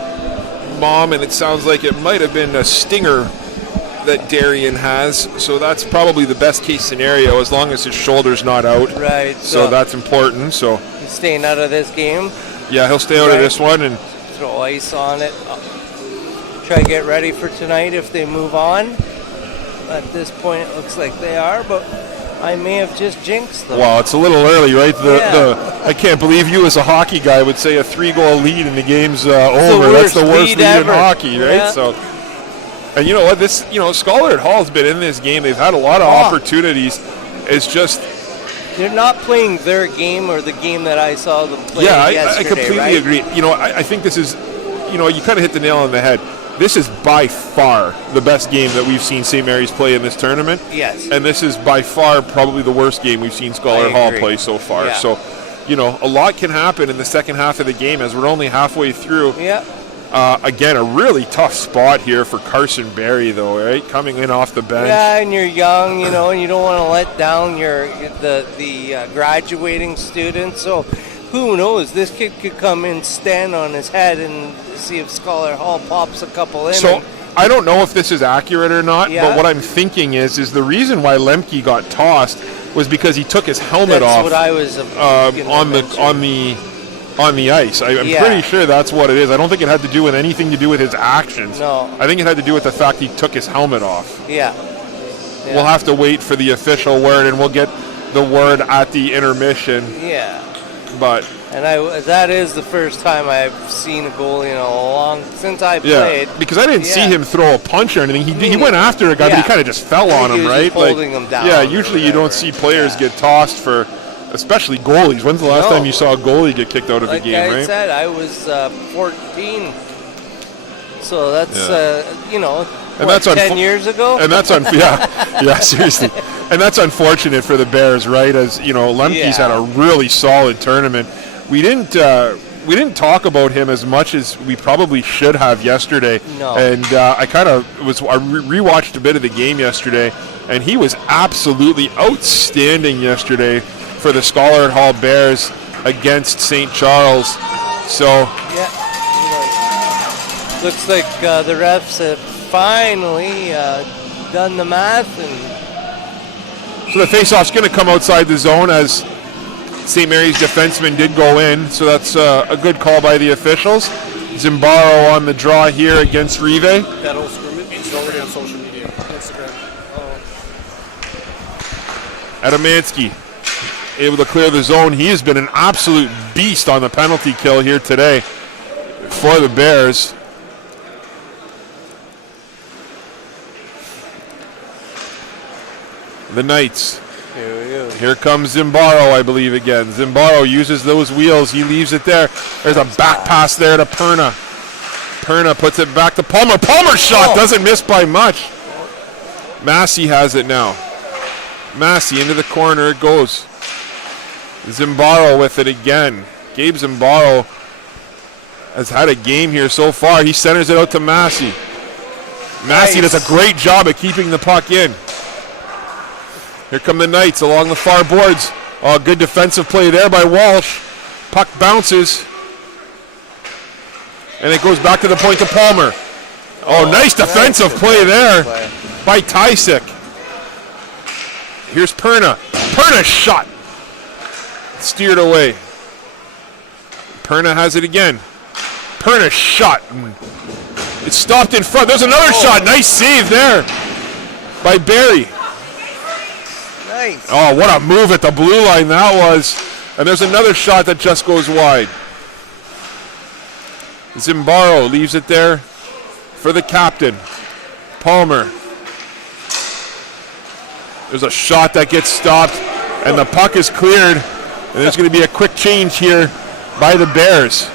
mom, and it sounds like it might have been a stinger that Darian has. So that's probably the best case scenario, as long as his shoulder's not out. Right. So that's important. So he's staying out of this game. Yeah, he'll stay out of this one and throw ice on it. Try to get ready for tonight if they move on. At this point, it looks like they are, but I may have just jinxed them. Well, it's a little early, right? I can't believe you as a hockey guy would say a 3-goal lead and the game's over. That's the worst lead in hockey, right? Yeah. So, and you know what? Scollard Hall's been in this game. They've had a lot of opportunities. It's just they're not playing their game or the game that I saw them play yesterday. I completely agree. I think this is, you kind of hit the nail on the head. This is by far the best game that we've seen St. Mary's play in this tournament. Yes. And this is by far probably the worst game we've seen Scollard Hall play so far. Yeah. So, a lot can happen in the second half of the game as we're only halfway through. Yeah. Again, a really tough spot here for Carson Berry, though, right? Coming in off the bench. Yeah, and you're young, and you don't want to let down the graduating students. So who knows? This kid could come in, stand on his head, and see if Scollard Hall pops a couple in. So I don't know if this is accurate or not, but what I'm thinking is the reason why Lemke got tossed was because he took his helmet off. That's what I was on the ice. I'm pretty sure that's what it is. I don't think it had to do with anything to do with his actions. No. I think it had to do with the fact he took his helmet off. Yeah. We'll have to wait for the official word, and we'll get the word at the intermission. Yeah. But that is the first time I've seen a goalie since I played. Because I didn't see him throw a punch or anything. He went after a guy, but he kind of just fell on him, right? Holding him down. Yeah, usually you don't see players get tossed for, especially goalies. When's the last time you saw a goalie get kicked out of a game, right? Like I said, I was 14. So that's, and that's 10 years ago? And that's seriously. And that's unfortunate for the Bears, right? As Lemke's had a really solid tournament. We didn't talk about him as much as we probably should have yesterday. No. And I rewatched a bit of the game yesterday, and he was absolutely outstanding yesterday for the Scollard Hall Bears against St. Charles. So looks like the refs have finally done the math, and so the faceoff's going to come outside the zone as St. Mary's defenseman did go in, so that's a good call by the officials. Zimbaro on the draw here against Rive. That whole scrimmage, it's already on social media, Instagram. Adamansky able to clear the zone. He has been an absolute beast on the penalty kill here today for the Bears. The Knights. Here comes Zimbaro, I believe, again. Zimbaro uses those wheels. He leaves it there. There's a back pass there to Perna. Perna puts it back to Palmer. Palmer's shot doesn't miss by much. Massey has it now. Massey into the corner it goes. Zimbaro with it again. Gabe Zimbaro has had a game here so far. He centers it out to Massey. Massey does a great job at keeping the puck in. Here come the Knights along the far boards. Oh, good defensive play there by Walsh. Puck bounces. And it goes back to the point to Palmer. Oh, nice defensive play there by Tysick. Here's Perna. Perna's shot. Steered away. Perna has it again. Perna's shot. It's stopped in front. There's another shot. Nice save there by Barry. Nice. Oh, what a move at the blue line that was And there's another shot that just goes wide. Zimbaro leaves it there for the captain, Palmer. There's a shot that gets stopped, and the puck is cleared. And there's going to be a quick change here by the Bears.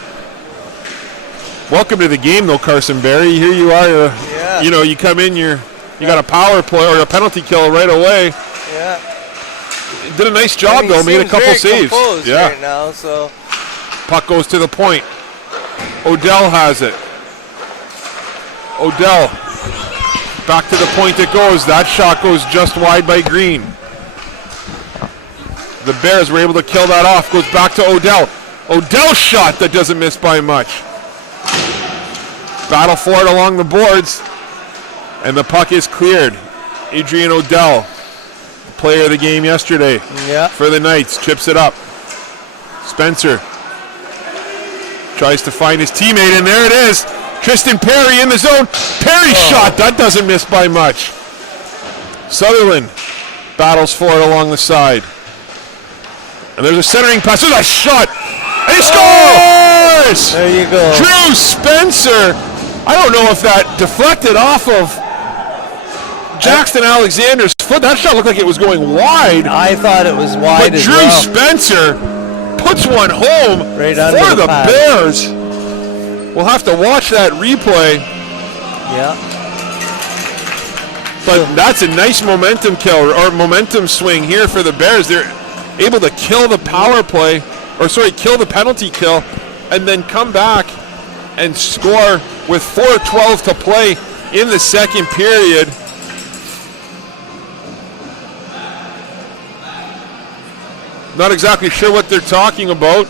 Welcome to the game, though, Carson Berry. Here you are. You know, you come in, you got a power play or a penalty kill right away. Yeah. Did a nice job, though. Made a couple saves. Right now, so. Puck goes to the point. Odell has it. Odell. Back to the point it goes. That shot goes just wide by Green. The Bears were able to kill that off. Goes back to Odell. Odell's shot that doesn't miss by much. Battle for it along the boards. And the puck is cleared. Adrian Odell, player of the game yesterday for the Knights, chips it up. Spencer tries to find his teammate, and there it is. Tristan Perry in the zone. Perry's shot, that doesn't miss by much. Sutherland battles for it along the side. And there's a centering pass. There's a shot. And he scores! There you go. Drew Spencer. I don't know if that deflected off of Jackson Alexander's foot. That shot looked like it was going wide. I thought it was wide but as Drew well. Spencer puts one home Right for under the the pad. Bears. We'll have to watch that replay. Yeah. But that's a nice momentum kill or momentum swing here for the Bears. They're able to kill the power play, or sorry, kill the penalty kill, and then come back and score with 4:12 to play in the second period. Not exactly sure what they're talking about.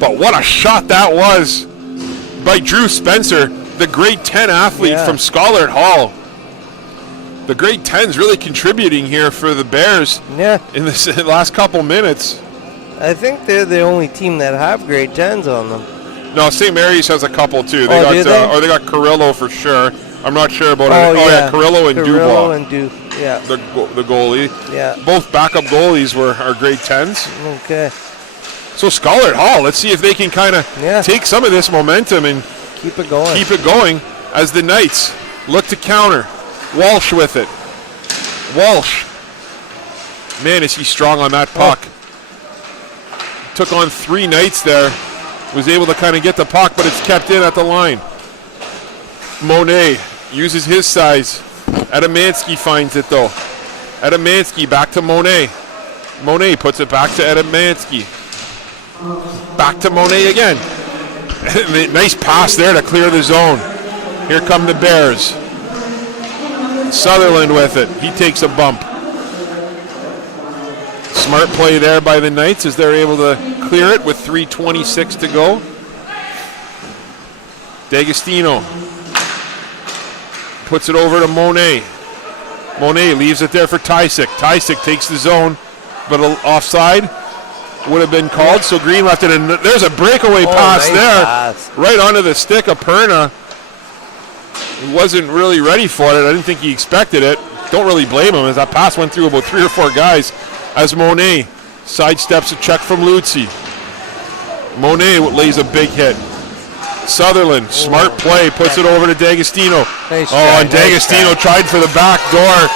But what a shot that was by Drew Spencer, the grade 10 athlete from Scollard Hall. The grade 10's really contributing here for the Bears in this last couple minutes. I think they're the only team that have grade 10s on them. No, St. Mary's has a couple too. Do they? Or they got Carrillo for sure. I'm not sure about it. Carrillo and Dubois. The goalie. Yeah. Both backup goalies are grade 10s. Okay. So Scollard Hall, let's see if they can kind of take some of this momentum and keep it going. Keep it going as the Knights look to counter. Walsh with it. Walsh. Man, is he strong on that puck. Took on 3 Knights there. Was able to kind of get the puck, but it's kept in at the line. Monet uses his size. Adamansky finds it though. Adamansky back to Monet. Monet puts it back to Adamansky. Back to Monet again. Nice pass there to clear the zone. Here come the Bears. Sutherland with it. He takes a bump. Smart play there by the Knights as they're able to clear it with 3:26 to go. D'Agostino puts it over to Monet. Monet leaves it there for Tysick. Tysick takes the zone, but offside would have been called, so Green left it in. There's a breakaway pass nice there. pass. Right Onto the stick of Perna. He wasn't really ready for it. I didn't think he expected it. Don't really blame him as that pass went through about 3 or 4 guys as Monet sidesteps a check from Lutzi. Monet lays a big hit. Sutherland, smart play, puts it over to D'Agostino. And D'Agostino tried for the back door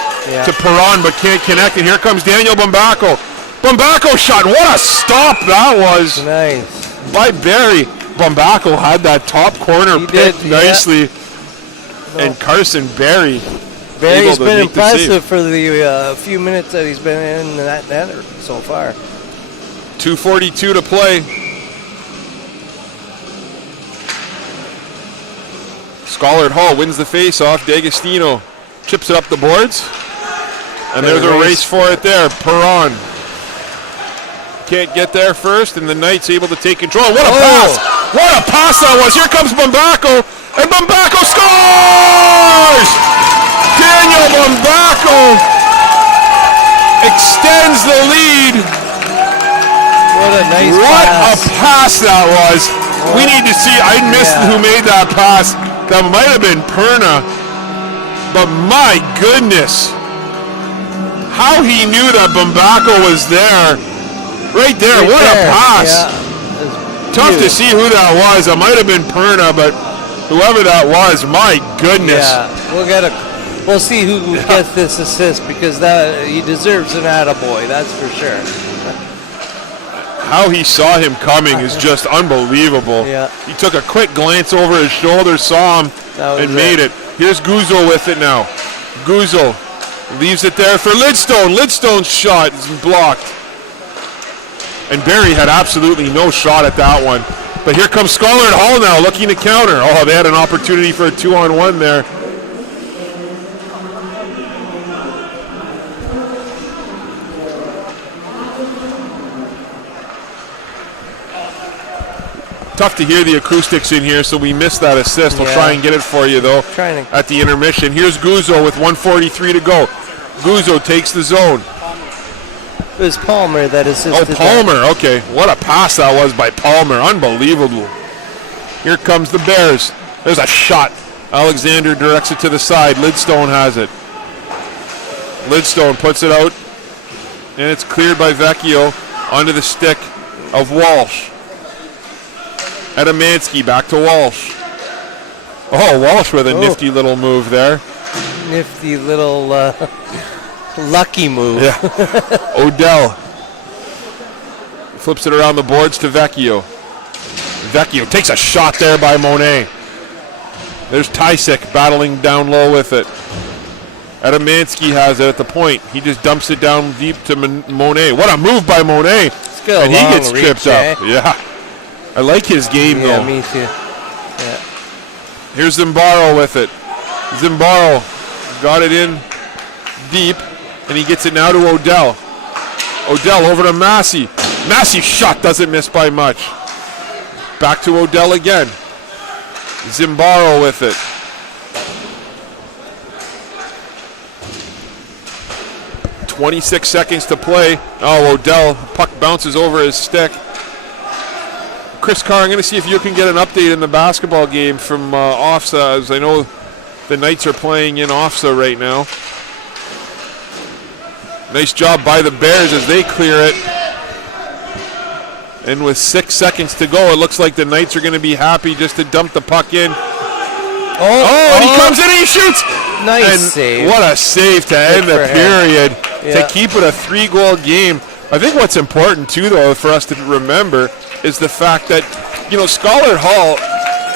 to Perron, but can't connect. And here comes Daniel Bombacco. Bombacco shot. What a stop that was. Nice. By Barry. Bombacco had that top corner picked nicely. And Carson Berry. Barry's been impressive for the few minutes that he's been in that netter so far. 2:42 to play. Scollard Hall wins the face-off. D'Agostino chips it up the boards. And there's a race for it there. Perron can't get there first, and the Knights able to take control. What a pass! What a pass that was! Here comes Bombacco, and Bombacco scores! Daniel Bombacco extends the lead. What a nice pass. What a pass that was. We need to see. I missed who made that pass. That might have been Perna. But my goodness. How he knew that Bumbacco was there. Right there. Right What a there. pass. Yeah. Tough to see who that was. It might have been Perna, but whoever that was, my goodness. Yeah, we'll see who gets this assist because he deserves an attaboy, that's for sure. How he saw him coming is just unbelievable. Yeah. He took a quick glance over his shoulder, saw him, and made it. Here's Guzzo with it now. Guzzo leaves it there for Lidstone. Lidstone's shot is blocked. And Barrie had absolutely no shot at that one. But here comes Scollard Hall now looking to counter. Oh, they had an opportunity for a 2-on-1 there. Tough to hear the acoustics in here, so we missed that assist. We'll try and get it for you, though, at the intermission. Here's Guzzo with 1:43 to go. Guzzo takes the zone. It was Palmer that assisted. Oh, Palmer. Okay. What a pass that was by Palmer. Unbelievable. Here comes the Bears. There's a shot. Alexander directs it to the side. Lidstone has it. Lidstone puts it out, and it's cleared by Vecchio onto the stick of Walsh. Adamansky back to Walsh. Oh, Walsh with a nifty little move there. Nifty little lucky move. Yeah. Odell flips it around the boards to Vecchio. Vecchio takes a shot there by Monet. There's Tysick battling down low with it. Adamansky has it at the point. He just dumps it down deep to Monet. What a move by Monet. And he gets tripped up. Yeah. I like his game, though. Yeah, me too. Yeah. Here's Zimbaro with it. Zimbaro got it in deep, and he gets it now to Odell. Odell over to Massey. Massey's shot doesn't miss by much. Back to Odell again. Zimbaro with it. .26 seconds to play. Oh, Odell, puck bounces over his stick. Chris Carr, I'm going to see if you can get an update in the basketball game from OFSA, as I know the Knights are playing in OFSA right now. Nice job by the Bears as they clear it. And with 6 seconds to go, it looks like the Knights are going to be happy just to dump the puck in. And he comes in and he shoots! Nice save. What a save to end the period, to keep it a 3-goal game. I think what's important, too, though, for us to remember is the fact that, Scollard Hall,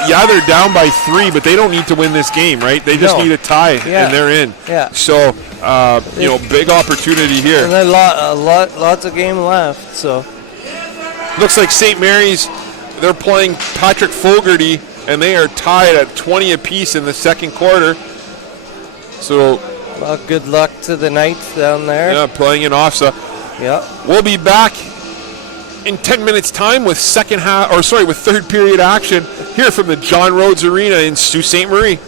they're down by 3, but they don't need to win this game, right? They just need a tie, and they're in. Yeah. So, big opportunity here. And lots of game left, so. Looks like St. Mary's, they're playing Patrick Fogarty, and they are tied at 20 apiece in the second quarter. So, well, good luck to the Knights down there. Yeah, playing in OFSA. Yeah. We'll be back in 10 minutes time with third period action here from the John Rhodes Arena in Sault Ste. Marie.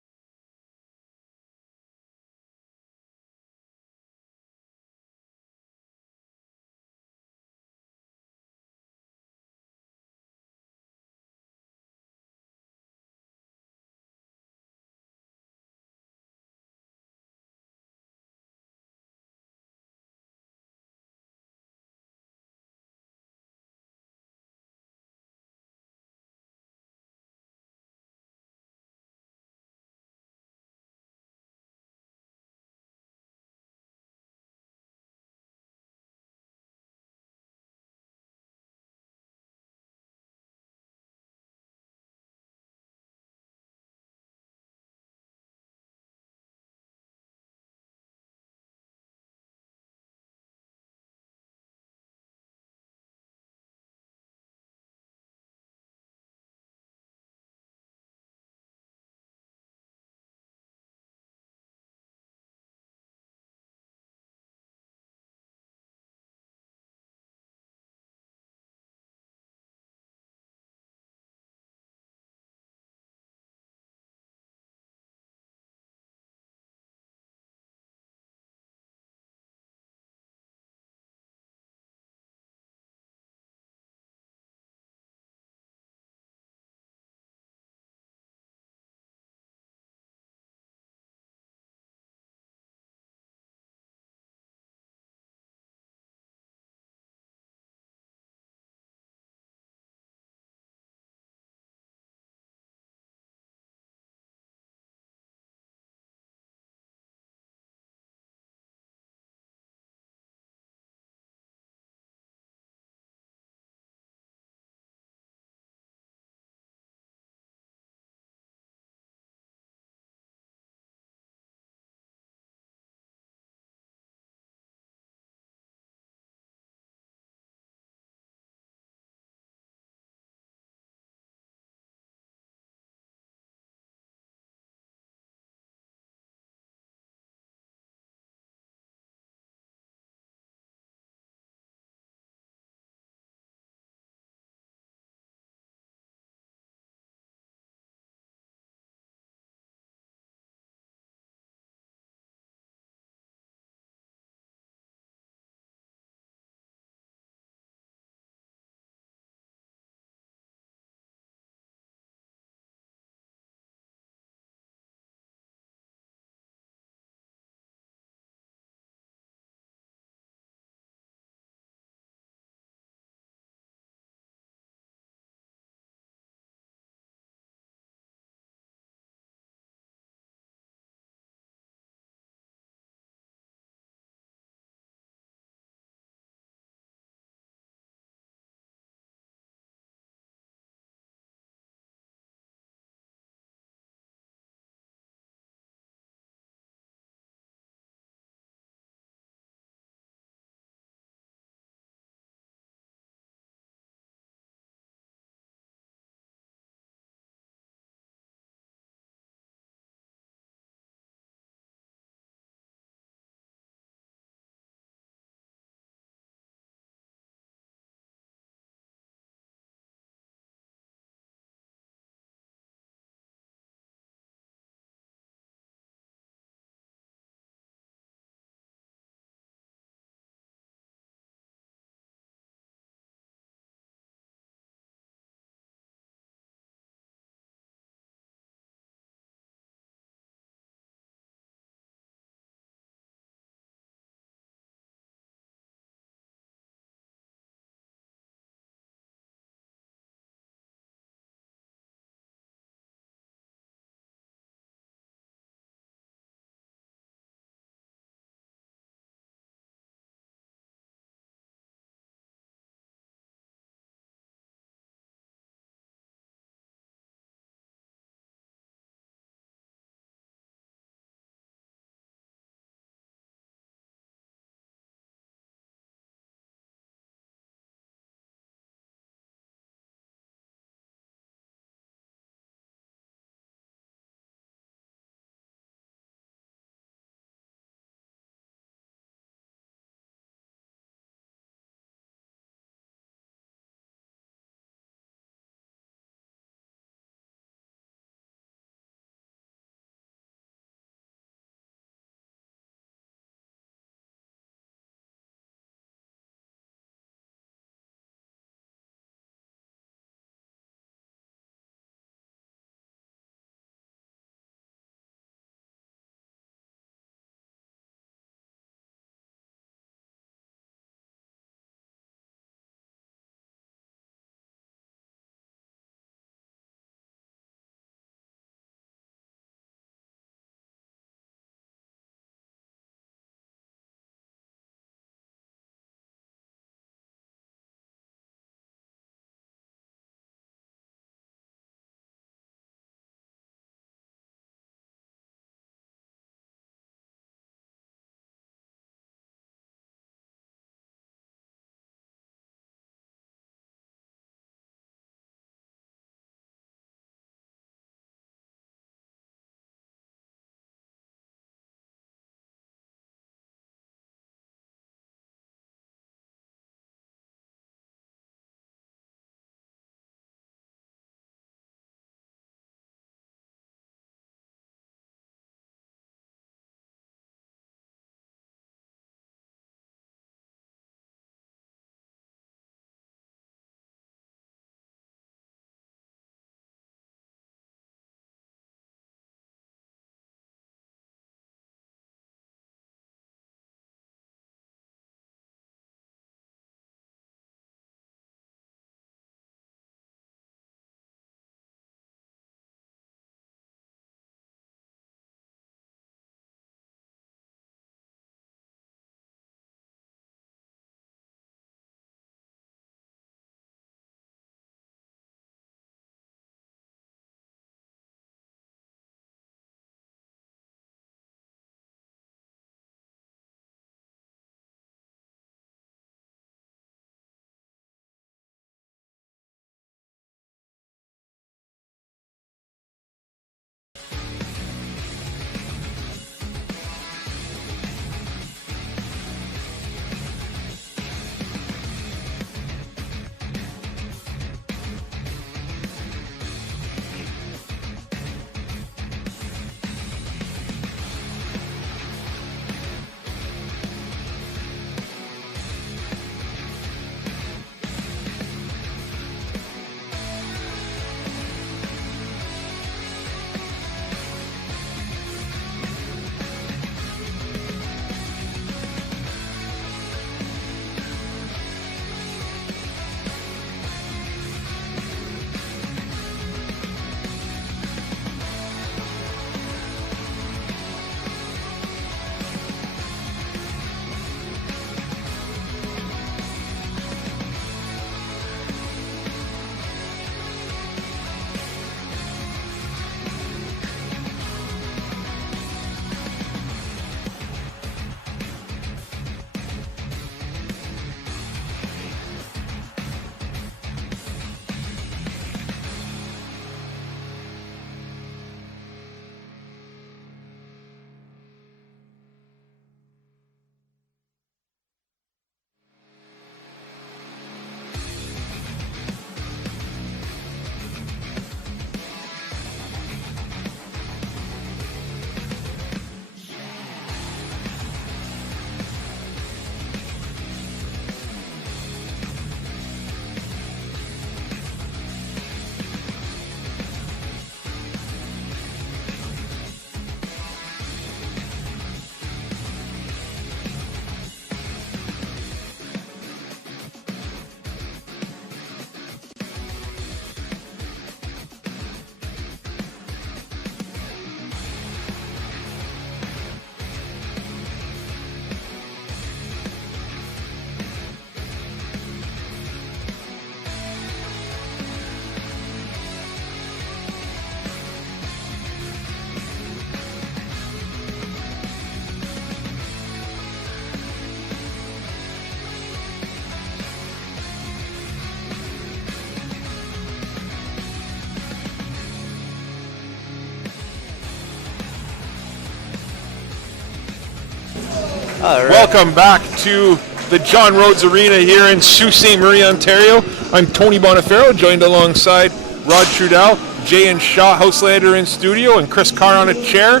All right. Welcome back to the John Rhodes Arena here in Sault Ste. Marie, Ontario. I'm Tony Bonifero, joined alongside Rod Trudell, Jay and Shaw Houselander in studio, and Chris Carr on a chair.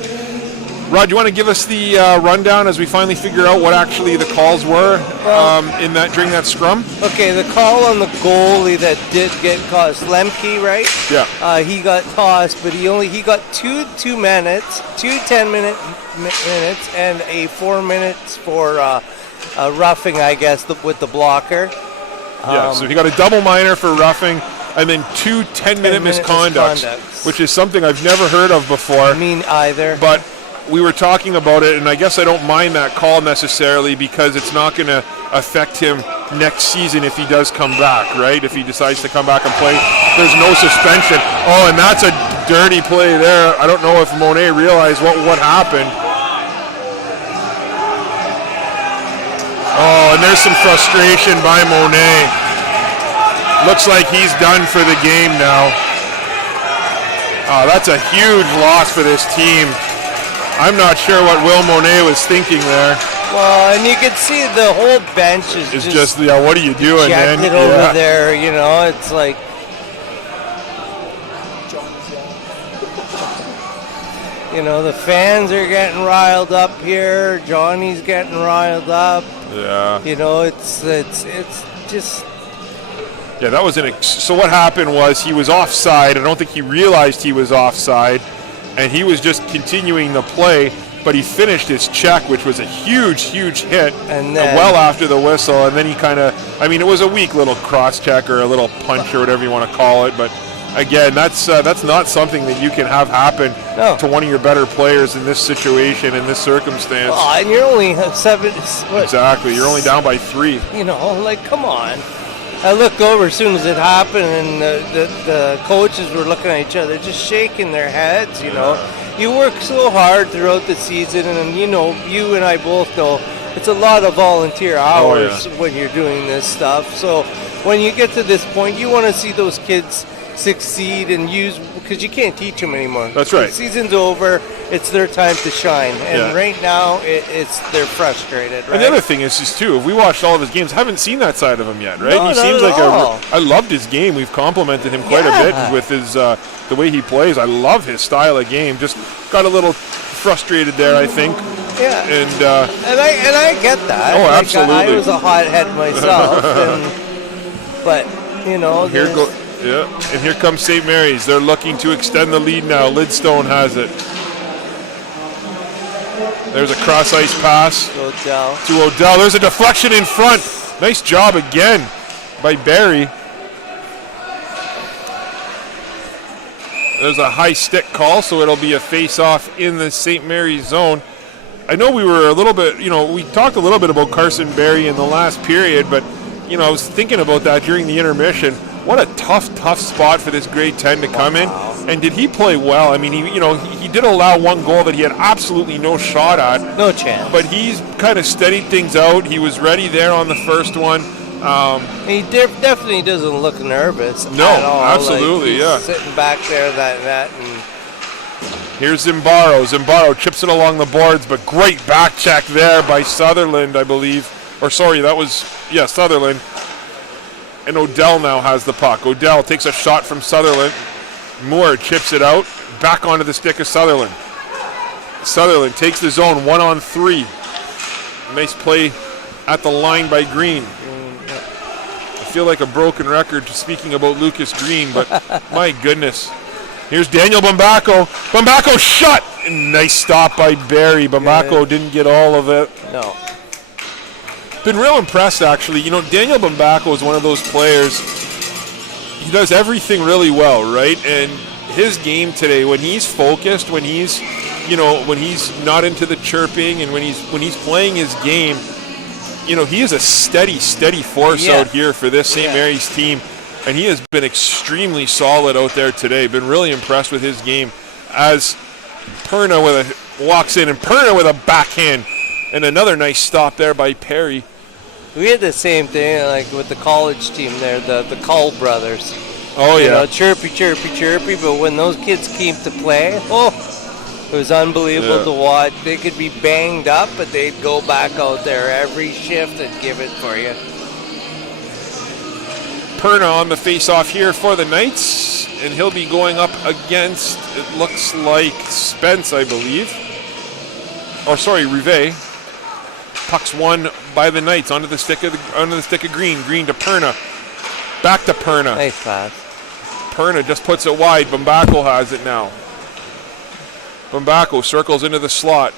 Rod, you want to give us the rundown as we finally figure out what actually the calls were during that scrum? Okay, the call on the goalie that did get tossed, Lemke, right? Yeah. He got tossed, but he got two 10-minute minutes, and a 4 minutes for roughing, I guess, with the blocker. Yeah, so he got a double minor for roughing, and then two 10-minute misconducts, which is something I've never heard of before. Me either. But we were talking about it, and I guess I don't mind that call necessarily because it's not going to affect him next season if he does come back, right? If he decides to come back and play, there's no suspension. Oh, and that's a dirty play there. I don't know if Monet realized what happened. Oh, and there's some frustration by Monet. Looks like he's done for the game now. Oh, that's a huge loss for this team. I'm not sure what Will Monet was thinking there. Well, and you can see the whole bench is just yeah, what are you doing, man? Over there, you know, it's like... You know, the fans are getting riled up here. Johnny's getting riled up. Yeah. You know, it's just... Yeah, that was so what happened was he was offside. I don't think he realized he was offside. And he was just continuing the play, but he finished his check, which was a huge, huge hit, and then, well after the whistle. And then he kind of, it was a weak little cross check or a little punch or whatever you want to call it. But again, that's not something that you can have happen to one of your better players in this situation, in this circumstance. Oh, and you're only 7. What? Exactly, you're only down by 3. You know, like, come on. I looked over as soon as it happened, and the coaches were looking at each other, just shaking their heads, you know. You work so hard throughout the season, and, you know, you and I both know it's a lot of volunteer hours when you're doing this stuff. So when you get to this point, you want to see those kids succeed and use, because you can't teach them anymore. That's right. The season's over. It's their time to shine. And right now, they're frustrated, right? And the other thing is too, if we watched all of his games, haven't seen that side of him yet, right? No, he seems like all. I loved his game. We've complimented him quite a bit with his the way he plays. I love his style of game. Just got a little frustrated there, I think. Yeah. And I get that. Oh, like, absolutely. I was a hothead myself, but you know, and here comes St. Mary's. They're looking to extend the lead now. Lidstone has it. There's a cross-ice pass to Odell. There's a deflection in front. Nice job again by Barry. There's a high stick call, so it'll be a face-off in the St. Mary's zone. I know we were a little bit, we talked a little bit about Carson Barry in the last period, but, I was thinking about that during the intermission. What a tough spot for this grade 10 to come in. And did he play well? I mean, he did allow one goal that he had absolutely no shot at. No chance. But he's kind of steadied things out. He was ready there on the first one. He definitely doesn't look nervous no, at all. Absolutely, like sitting back there that and here's Zimbaro. Zimbaro chips it along the boards, but great back check there by Sutherland, I believe. Or sorry, that was Sutherland. And Odell now has the puck. Odell takes a shot from Sutherland. Moore chips it out. Back onto the stick of Sutherland. Sutherland takes the zone 1-on-3. Nice play at the line by Green. I feel like a broken record speaking about Lucas Green, but my goodness. Here's Daniel Bambacco. Bambacco shot! Nice stop by Barry. Bambacco didn't get all of it. No. Been real impressed, actually. Daniel Bambacco is one of those players. He does everything really well, right? And his game today, when he's focused, when he's, when he's not into the chirping, and when he's playing his game, he is a steady force out here for this St. Mary's team, and he has been extremely solid out there today. Been really impressed with his game as Perna walks in, and Perna with a backhand, and another nice stop there by Perry. We had the same thing like with the college team there, the Cull brothers. Oh, yeah. Chirpy, but when those kids came to play, It was unbelievable to watch. They could be banged up, but they'd go back out there every shift and give it for you. Perna on the face-off here for the Knights, and he'll be going up against, it looks like, Spence, I believe. Oh, sorry, Rivet. Puck's won by the Knights onto the stick of Green. Green to Perna. Back to Perna. Nice pass. Perna just puts it wide. Bumbako has it now. Bumbako circles into the slot.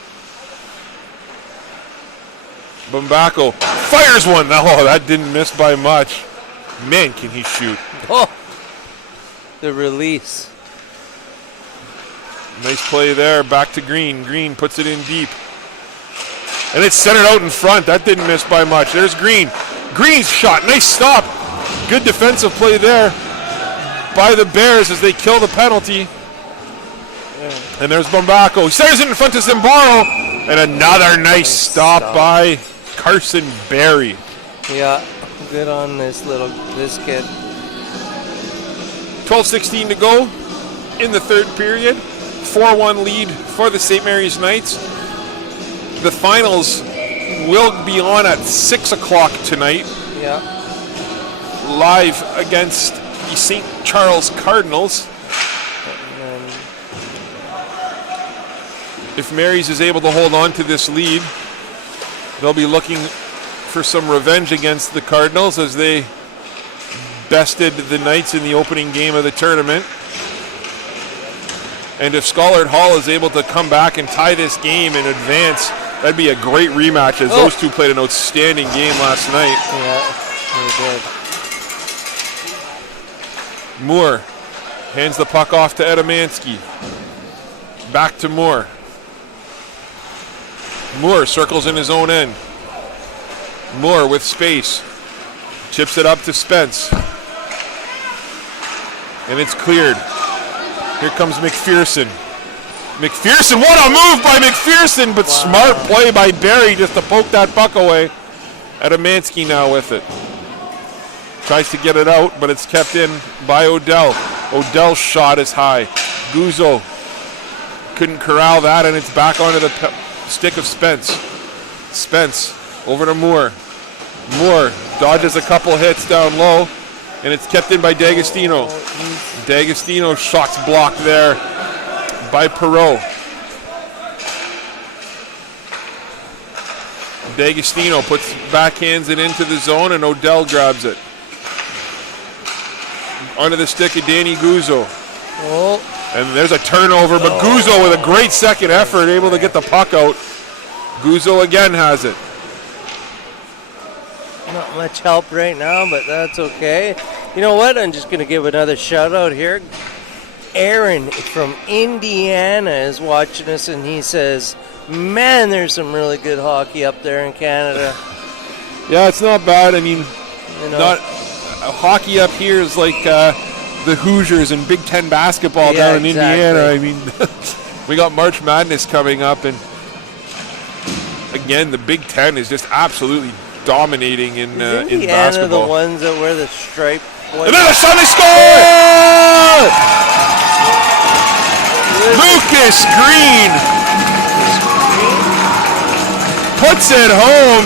Bumbako fires one. Oh, that didn't miss by much. Man, can he shoot. Oh, the release. Nice play there. Back to Green. Green puts it in deep. And it's centered out in front. That didn't miss by much. There's Green. Green's shot. Nice stop. Good defensive play there by the Bears as they kill the penalty. And there's Bumbako. He centers it in front of Zimbaro. And another nice stop by Carson Berry. Yeah, good on this kid. 12:16 to go in the third period. 4-1 lead for the St. Mary's Knights. The finals will be on at 6 o'clock tonight. Yeah. Live against the St. Charles Cardinals. If Mary's is able to hold on to this lead, they'll be looking for some revenge against the Cardinals as they bested the Knights in the opening game of the tournament. And if Scollard Hall is able to come back and tie this game in advance, that'd be a great rematch as those two played an outstanding game last night. Yeah, they did. Moore hands the puck off to Edemansky. Back to Moore. Moore circles in his own end. Moore with space. Chips it up to Spence. And it's cleared. Here comes McPherson. McPherson, what a move by McPherson, but smart play by Barry just to poke that puck away. Edemansky now with it. Tries to get it out, but it's kept in by Odell. Odell's shot is high. Guzzo couldn't corral that, and it's back onto the stick of Spence. Spence over to Moore. Moore dodges a couple hits down low, and it's kept in by D'Agostino. D'Agostino's shot's blocked there by Perreault. D'Agostino backhands it into the zone, and Odell grabs it. Onto the stick of Danny Guzzo. Oh. And there's a turnover, but Guzzo with a great second effort, able to get the puck out. Guzzo again has it. Not much help right now, but that's okay. You know what? I'm just going to give another shout out here. Aaron from Indiana is watching us, and he says, man, there's some really good hockey up there in Canada. Yeah, it's not bad. I mean, You know, hockey up here is like the Hoosiers and Big Ten basketball down in Indiana. I mean, we got March Madness coming up, and again, the Big Ten is just absolutely dominating in basketball. The ones that wear the stripe. And then a shot, they score! Lucas Green puts it home.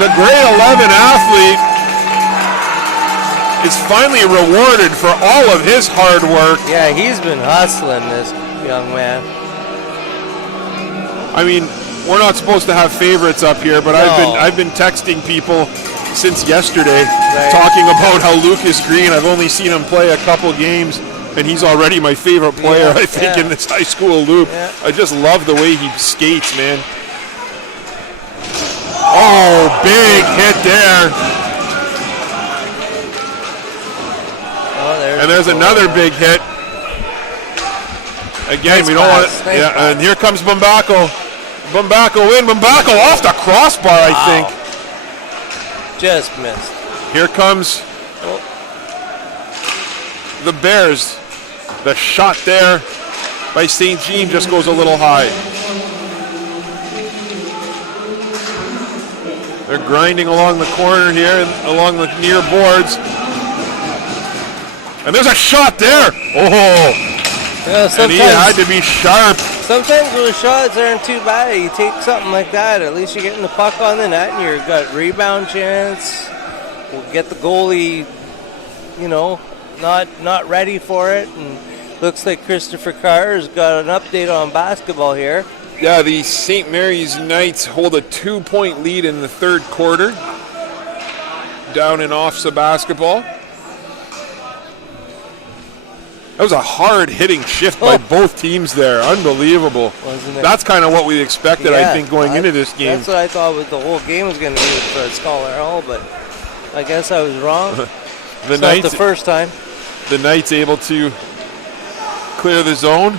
The grade 11 athlete is finally rewarded for all of his hard work. Yeah, he's been hustling, this young man. I mean, we're not supposed to have favorites up here, but No. I've been texting people since yesterday, talking about how Lucas Green, I've only seen him play a couple games, and he's already my favorite player, I think, in this high school loop. Yeah. I just love the way he skates, man. Oh, big hit there. Oh, And there's another big hit. Again, Nice we don't want pass, to. nice Yeah, pass. and here comes Bumbako. Bumbako in. Bumbako off the crossbar, I think. Just missed. Here comes the Bears. The shot there by St. Jean just goes a little high. They're grinding along the corner here, and along the near boards. And there's a shot there. Oh, Yeah, and he had to be sharp. Sometimes those shots aren't too bad. You take something like that, at least you're getting the puck on the net and you've got rebound chance. We'll get the goalie, not ready for it. And looks like Christopher Carr has got an update on basketball here. Yeah, the St. Mary's Knights hold a 2-point lead in the third quarter. Down in OFSA basketball. That was a hard-hitting shift by both teams there. Unbelievable. Wasn't it? That's kind of what we expected, I think, going into this game. That's what I thought the whole game was going to be for Scollard Hall, but I guess I was wrong. The It's Knights, not the first time. the Knights able to clear the zone.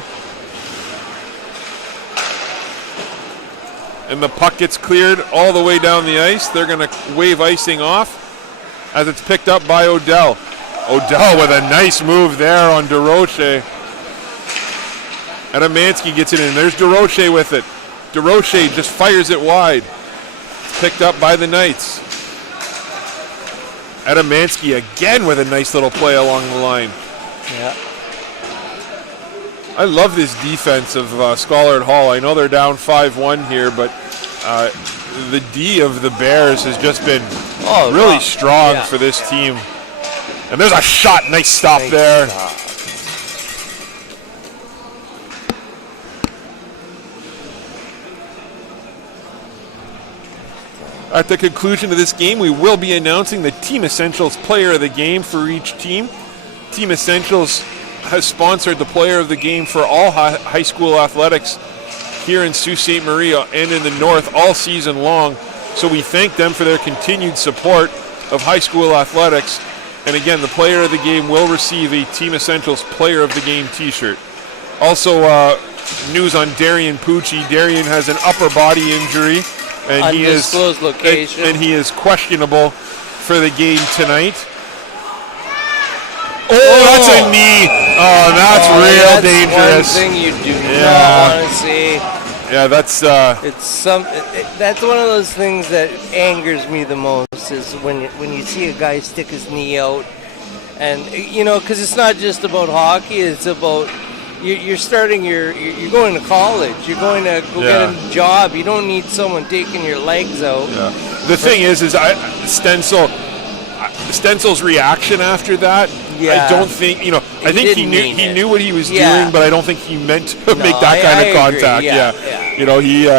And the puck gets cleared all the way down the ice. They're going to wave icing off as it's picked up by Odell. Odell with a nice move there on DeRoche. Adamansky gets it in. There's DeRoche with it. DeRoche just fires it wide. It's picked up by the Knights. Adamansky again with a nice little play along the line. Yeah. I love this defense of Scollard Hall. I know they're down 5-1 here, but the D of the Bears has just been really strong for this team. And there's a shot. Nice stop there. At the conclusion of this game, we will be announcing the Team Essentials Player of the Game for each team. Team Essentials has sponsored the Player of the Game for all high school athletics here in Sault Ste. Marie and in the North all season long. So we thank them for their continued support of high school athletics. And again, the Player of the Game will receive a Team Essentials Player of the Game t-shirt. Also, news on Darian Pucci. Darian has an upper body injury. And Undisclosed location. And he is questionable for the game tonight. Oh, that's a knee. Oh, that's real dangerous. One thing you do not want to see. Yeah, that's. That's one of those things that angers me the most is when you see a guy stick his knee out, and because it's not just about hockey. It's about you're going to college. You're going to go get a job. You don't need someone taking your legs out. Yeah. The thing is Stensel's reaction after that. Yeah. I don't think I think he knew what he was doing, but I don't think he meant to make that kind of contact. Yeah.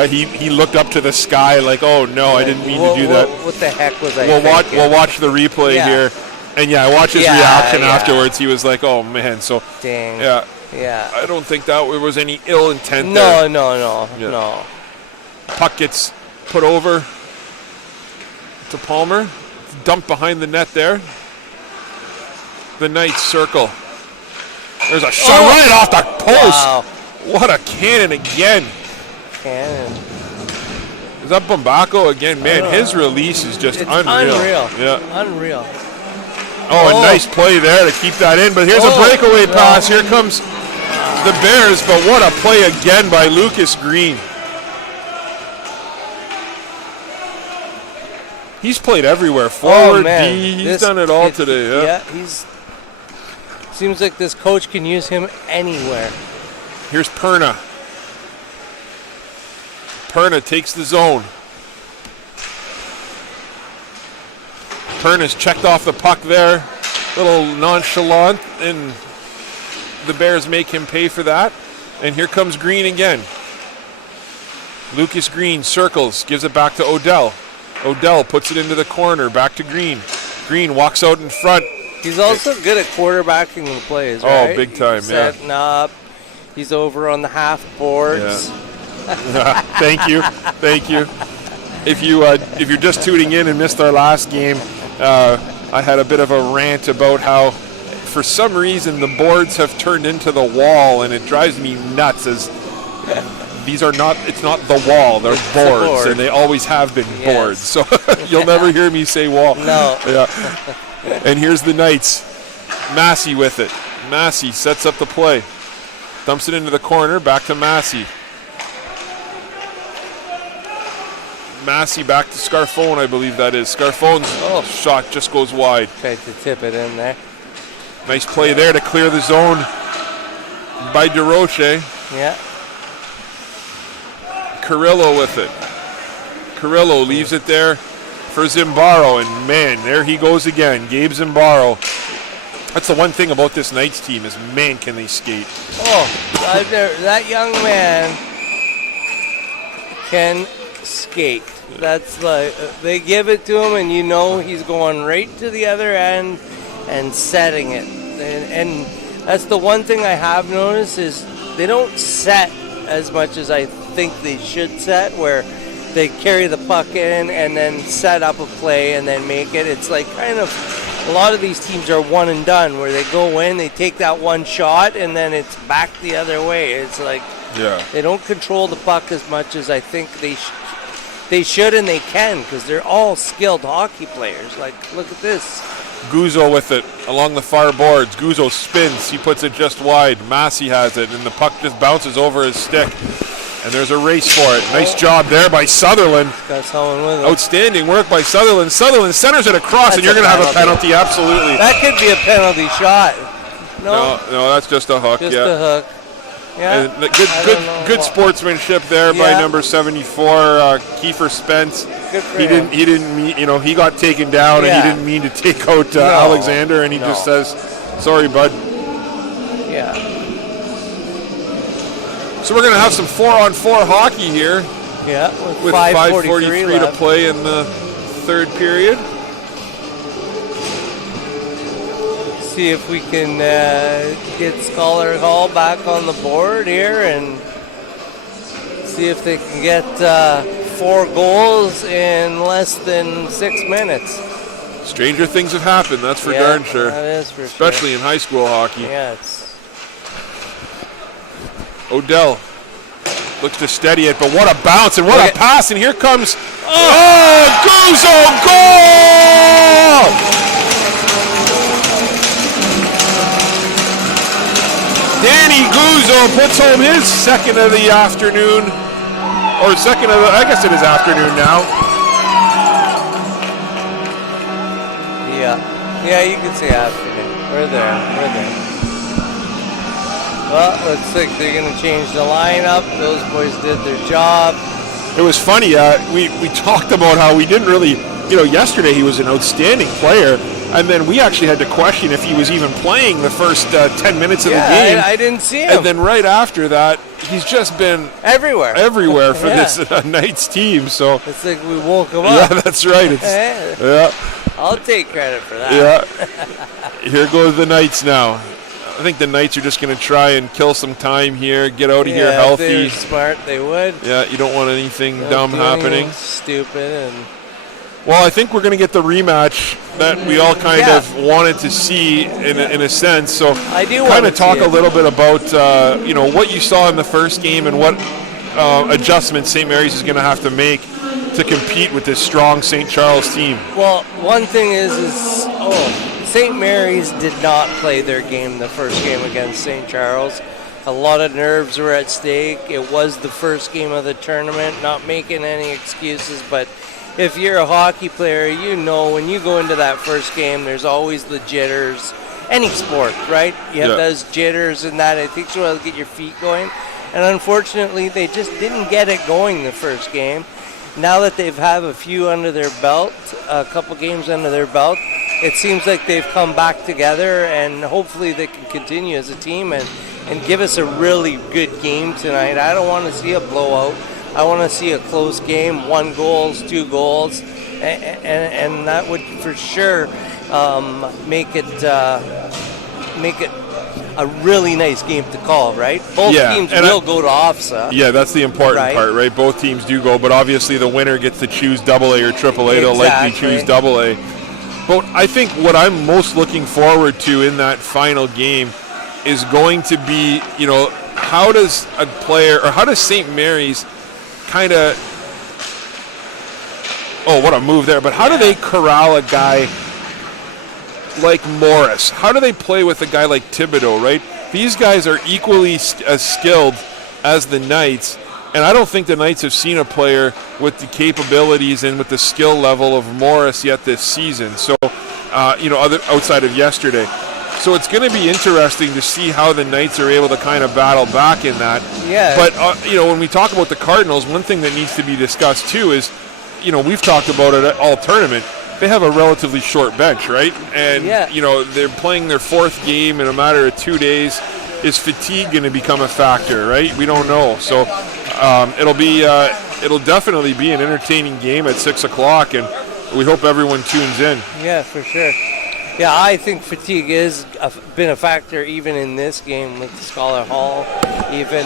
He looked up to the sky like, oh no, I didn't mean to do that. What the heck was I? We'll watch the replay here, and I watched his reaction afterwards. He was like, oh man, so dang. Yeah. I don't think that was any ill intent there. No. Puck gets put over to Palmer. Dumped behind the net there. The Knights circle. There's a shot right off the post. Wow. What a cannon again. Is that Bombako again? Man, his release is just unreal. Yeah. Unreal. Oh, a nice play there to keep that in. But here's a breakaway pass. Here comes the Bears. But what a play again by Lucas Green. He's played everywhere. Forward, D, he's done it all today. Yeah, seems like this coach can use him anywhere. Here's Perna. Perna takes the zone. Perna's checked off the puck there. Little nonchalant, and the Bears make him pay for that. And here comes Green again. Lucas Green circles, gives it back to Odell. Odell puts it into the corner, back to Green. Green walks out in front. He's also good at quarterbacking the plays, right? Oh, big time, Setting up. He's over on the half boards. Yeah. Thank you. If you're just tuning in and missed our last game, I had a bit of a rant about how, for some reason, the boards have turned into the wall, and it drives me nuts as it's not the wall, they're boards, and they always have been boards. So you'll never hear me say wall. No. Yeah. And here's the Knights. Massey with it. Massey sets up the play. Dumps it into the corner, back to Massey. Massey back to Scarfone, I believe that is. Scarfone's shot just goes wide. Tried to tip it in there. Nice play there to clear the zone by DeRoche. Yeah. Carrillo with it. Carrillo leaves it there for Zimbaro, and man, there he goes again. Gabe Zimbaro. That's the one thing about this Knights team is, man, can they skate. Oh, that young man can skate. That's like, they give it to him, and you know he's going right to the other end and setting it. And that's the one thing I have noticed is they don't set as much as I think they should set, where they carry the puck in and then set up a play and then make it. It's like kind of a lot of these teams are one and done, where they go in, they take that one shot, and then it's back the other way. It's like they don't control the puck as much as I think they should and they can, because they're all skilled hockey players. Like, look at this. Guzzo with it along the far boards. Guzzo spins. He puts it just wide. Massey has it, and the puck just bounces over his stick. And there's a race for it. Nice job there by Sutherland. Got someone with him. Outstanding work by Sutherland. Sutherland centers it across, and you're going to have a penalty, absolutely. That could be a penalty shot. No, that's just a hook. just a hook. Yeah. And good sportsmanship there by number 74, Kiefer Spence. Good for he him. didn't mean, he got taken down, and he didn't mean to take out Alexander, and he just says, "Sorry, bud." Yeah. So we're going to have some 4-on-4 hockey here. Yeah, with 5:43 to play in the third period. See if we can get Scollard Hall back on the board here and see if they can get 4 goals in less than 6 minutes. Stranger things have happened, that's for darn sure. That is for especially in high school hockey. Yeah, Odell looks to steady it, but what a bounce and what a pass, and here comes Guzzo, goal! Danny Guzzo puts home his second of the afternoon, or second of the, I guess it is afternoon now. Yeah, you can say afternoon. We're there. Well, looks like they're going to change the lineup. Those boys did their job. It was funny. We talked about how we didn't really, yesterday he was an outstanding player, and then we actually had to question if he was even playing the first 10 minutes of the game. I didn't see him. And then right after that, he's just been everywhere for this Knights team. So it's like we woke him up. Yeah, that's right. I'll take credit for that. Yeah. Here goes the Knights now. I think the Knights are just going to try and kill some time here, get out of here healthy. If they were smart, they would. Yeah, you don't want anything dumb happening. Stupid. Well, I think we're going to get the rematch that we all kind of wanted to see in a sense. So I do kind of talk a little bit about what you saw in the first game and what adjustments St. Mary's is going to have to make to compete with this strong St. Charles team. Well, one thing is St. Mary's did not play their game the first game against St. Charles. A lot of nerves were at stake. It was the first game of the tournament, not making any excuses, but if you're a hockey player, when you go into that first game, there's always the jitters. Any sport, right? You have those jitters and that. It takes you a while to get your feet going. And unfortunately, they just didn't get it going the first game. Now that they've had a few under their belt, a couple games under their belt, it seems like they've come back together, and hopefully they can continue as a team and give us a really good game tonight. I don't want to see a blowout. I want to see a close game, 1 goal, 2 goals, and that would for sure make it a really nice game to call, right? Both teams will go to OFSA. Yeah, that's the important part, right? Both teams do go, but obviously the winner gets to choose AA or AAA. They'll likely choose AA. But I think what I'm most looking forward to in that final game is going to be, how does St. Mary's kind of, what a move there, but how do they corral a guy like Morris? How do they play with a guy like Thibodeau, right? These guys are equally as skilled as the Knights, and I don't think the Knights have seen a player with the capabilities and with the skill level of Morris yet this season. So, outside of yesterday. So it's going to be interesting to see how the Knights are able to kind of battle back in that. Yeah. But, when we talk about the Cardinals, one thing that needs to be discussed too is, we've talked about it all tournament. They have a relatively short bench, right? And, they're playing their fourth game in a matter of 2 days. Is fatigue going to become a factor, right? We don't know. So it'll definitely be an entertaining game at 6 o'clock, and we hope everyone tunes in. Yeah, for sure. Yeah, I think fatigue has been a factor even in this game with Scollard Hall, even,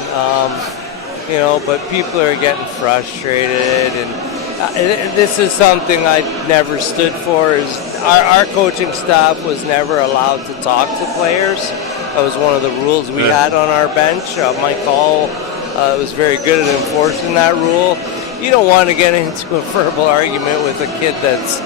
but people are getting frustrated, and this is something I never stood for, is our coaching staff was never allowed to talk to players. That was one of the rules we had on our bench. Mike Hall was very good at enforcing that rule. You don't want to get into a verbal argument with a kid that's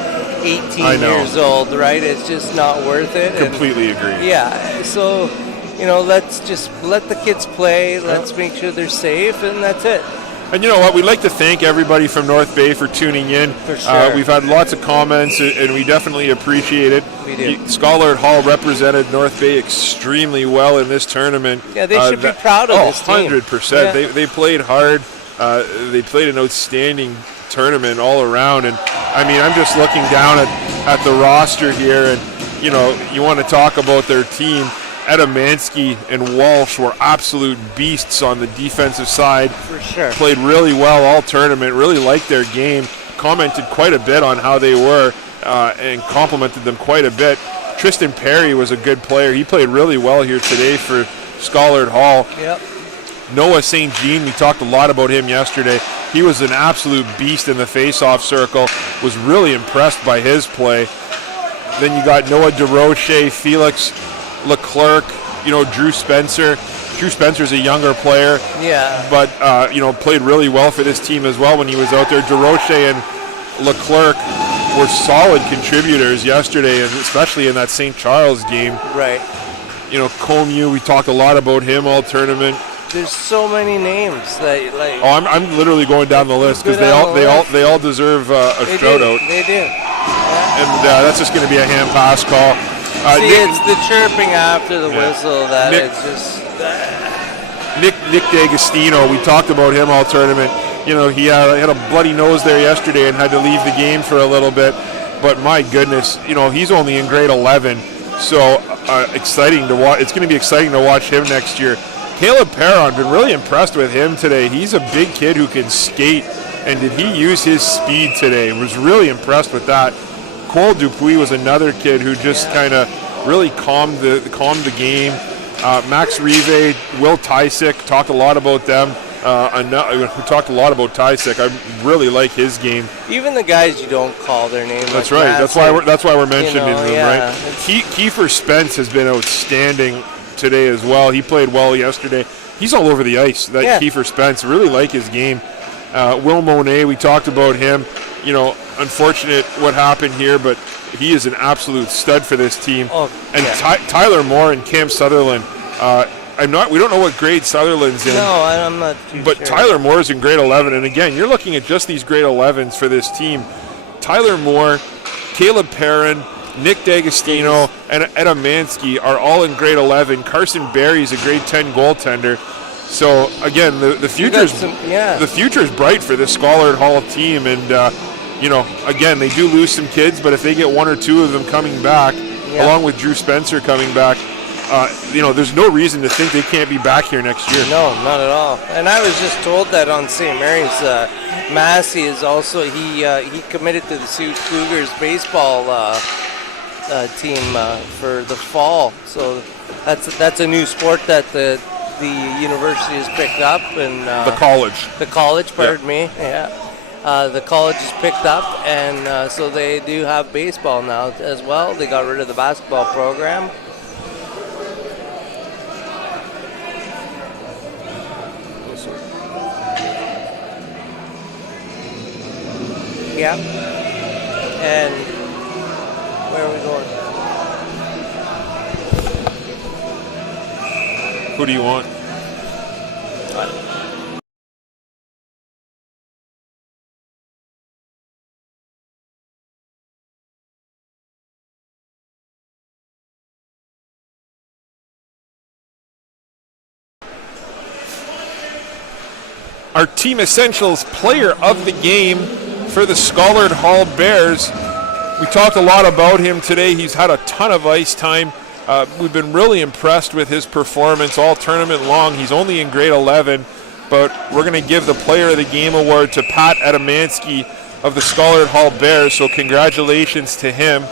18 years old, right? It's just not worth it. Completely agree. Yeah, so, let's just let the kids play. Let's make sure they're safe, and that's it. And you know what? We'd like to thank everybody from North Bay for tuning in. For sure. We've had lots of comments, and we definitely appreciate it. We do. Scollard Hall represented North Bay extremely well in this tournament. Yeah, they should be proud of this team. 100%. Yeah. They played hard. They played an outstanding tournament all around. And, I'm just looking down at the roster here, and, you want to talk about their team. Edemansky and Walsh were absolute beasts on the defensive side. For sure. Played really well all tournament, really liked their game, commented quite a bit on how they were, and complimented them quite a bit. Tristan Perry was a good player. He played really well here today for Scollard Hall. Yep. Noah St. Jean, we talked a lot about him yesterday. He was an absolute beast in the face-off circle, was really impressed by his play. Then you got Noah DeRoche, Felix Leclerc, Drew Spencer. Drew Spencer's a younger player. Yeah. But, played really well for this team as well when he was out there. DeRoche and Leclerc were solid contributors yesterday, and especially in that St. Charles game. Right. Comeau, we talked a lot about him all tournament. There's so many names that like. Oh, I'm literally going down the list because they all deserve a shout out. They do. Yeah. And that's just going to be a hand pass call. It's the chirping after the whistle that it's just. Nick D'Agostino, we talked about him all tournament. He had a bloody nose there yesterday and had to leave the game for a little bit. But my goodness, he's only in grade 11, so exciting to watch. It's going to be exciting to watch him next year. Caleb Perron, been really impressed with him today. He's a big kid who can skate, and did he use his speed today? Was really impressed with that. Cole Dupuis was another kid who just kind of really calmed the game. Max Rive, Will Tysick, talked a lot about them. We talked a lot about Tysick. I really like his game. Even the guys you don't call their name. That's like right. Massive, That's why we're mentioning them, yeah. right? Kiefer Spence has been outstanding today as well. He played well yesterday. He's all over the ice. Kiefer Spence, really like his game. Will Monet, we talked about him. Unfortunate what happened here, but he is an absolute stud for this team. Tyler Moore and Cam Sutherland. We don't know what grade Sutherland's in. No, I'm not too sure. But Tyler Moore is in grade 11, and again, you're looking at just these grade 11s for this team. Tyler Moore, Caleb Perrin, Nick D'Agostino, and Edemansky are all in grade 11. Carson Berry is a grade 10 goaltender. So again, the future's bright for this Scollard Hall team, and again, they do lose some kids, but if they get one or two of them coming back, along with Drew Spencer coming back, there's no reason to think they can't be back here next year. No, not at all. And I was just told that on St. Mary's, Massey is also he committed to the Sioux Cougars baseball team for the fall. So that's a new sport that the university has picked up, and the college. Pardon me. Yeah. The college has picked up, and so they do have baseball now as well. They got rid of the basketball program. Yeah. And where are we going? Who do you want? our Team Essentials player of the game for the Scollard Hall Bears. We talked a lot about him today. He's had a ton of ice time. We've been really impressed with his performance all tournament long. He's only in grade 11, but we're going to give the player of the game award to Pat Adamansky of the Scollard Hall Bears, so congratulations to him.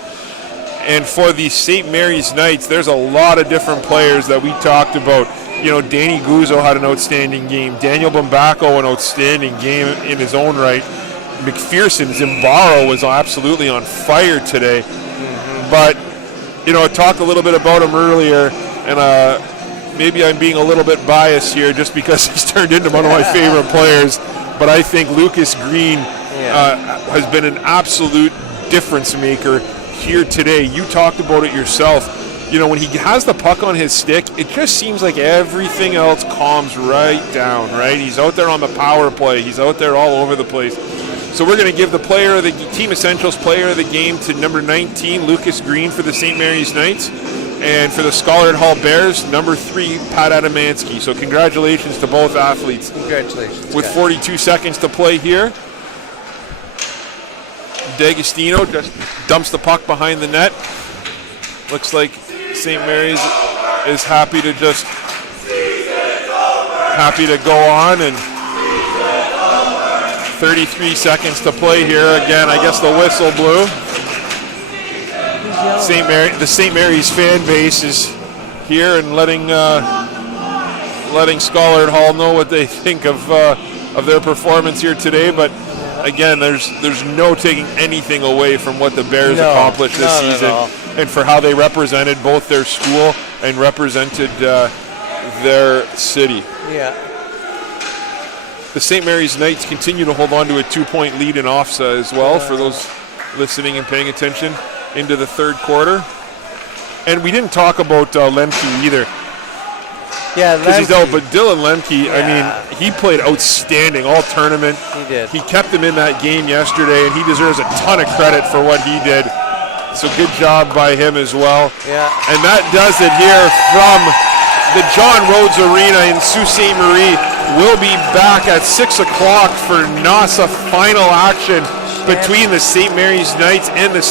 And for the St. Mary's Knights, there's a lot of different players that we talked about. You know, Danny Guzzo had an outstanding game. Daniel Bombacco, an outstanding game in his own right. McPherson Zimbaro was absolutely on fire today. But, you know, I talked a little bit about him earlier, and maybe I'm being a little bit biased here just because he's turned into one of my favorite players. But I think Lucas Green has been an absolute difference maker here today. You talked about it yourself. You know, when he has the puck on his stick, it just seems like everything else calms right down, right? He's out there on the power play. He's out there all over the place. So we're going to give the player of the Team Essentials player of the game to number 19, Lucas Green for the St. Mary's Knights. And for the Scollard Hall Bears, number 3, Pat Adamansky. So congratulations to both athletes. Congratulations. With 42 seconds to play here, D'Agostino just dumps the puck behind the net. Looks like St. Mary's is happy to go on, and 33 seconds to play here. Again, I guess the whistle blew. The St. Mary's fan base is here and letting Scollard Hall know what they think of their performance here today. But again, there's no taking anything away from what the Bears accomplished this season, and for how they represented both their school and represented their city. Yeah. The St. Mary's Knights continue to hold on to a 2-point lead in OFSA as well, for those listening and paying attention, into the third quarter. And we didn't talk about Lemke either. Yeah, He's out, but Dylan Lemke, I mean, he played outstanding all tournament. He did. He kept him in that game yesterday, and he deserves a ton of credit for what he did. So good job by him as well. Yeah. And that does it here from the John Rhodes Arena in Sault Ste. Marie. We'll be back at 6 o'clock for Nossa final action between the St. Mary's Knights and the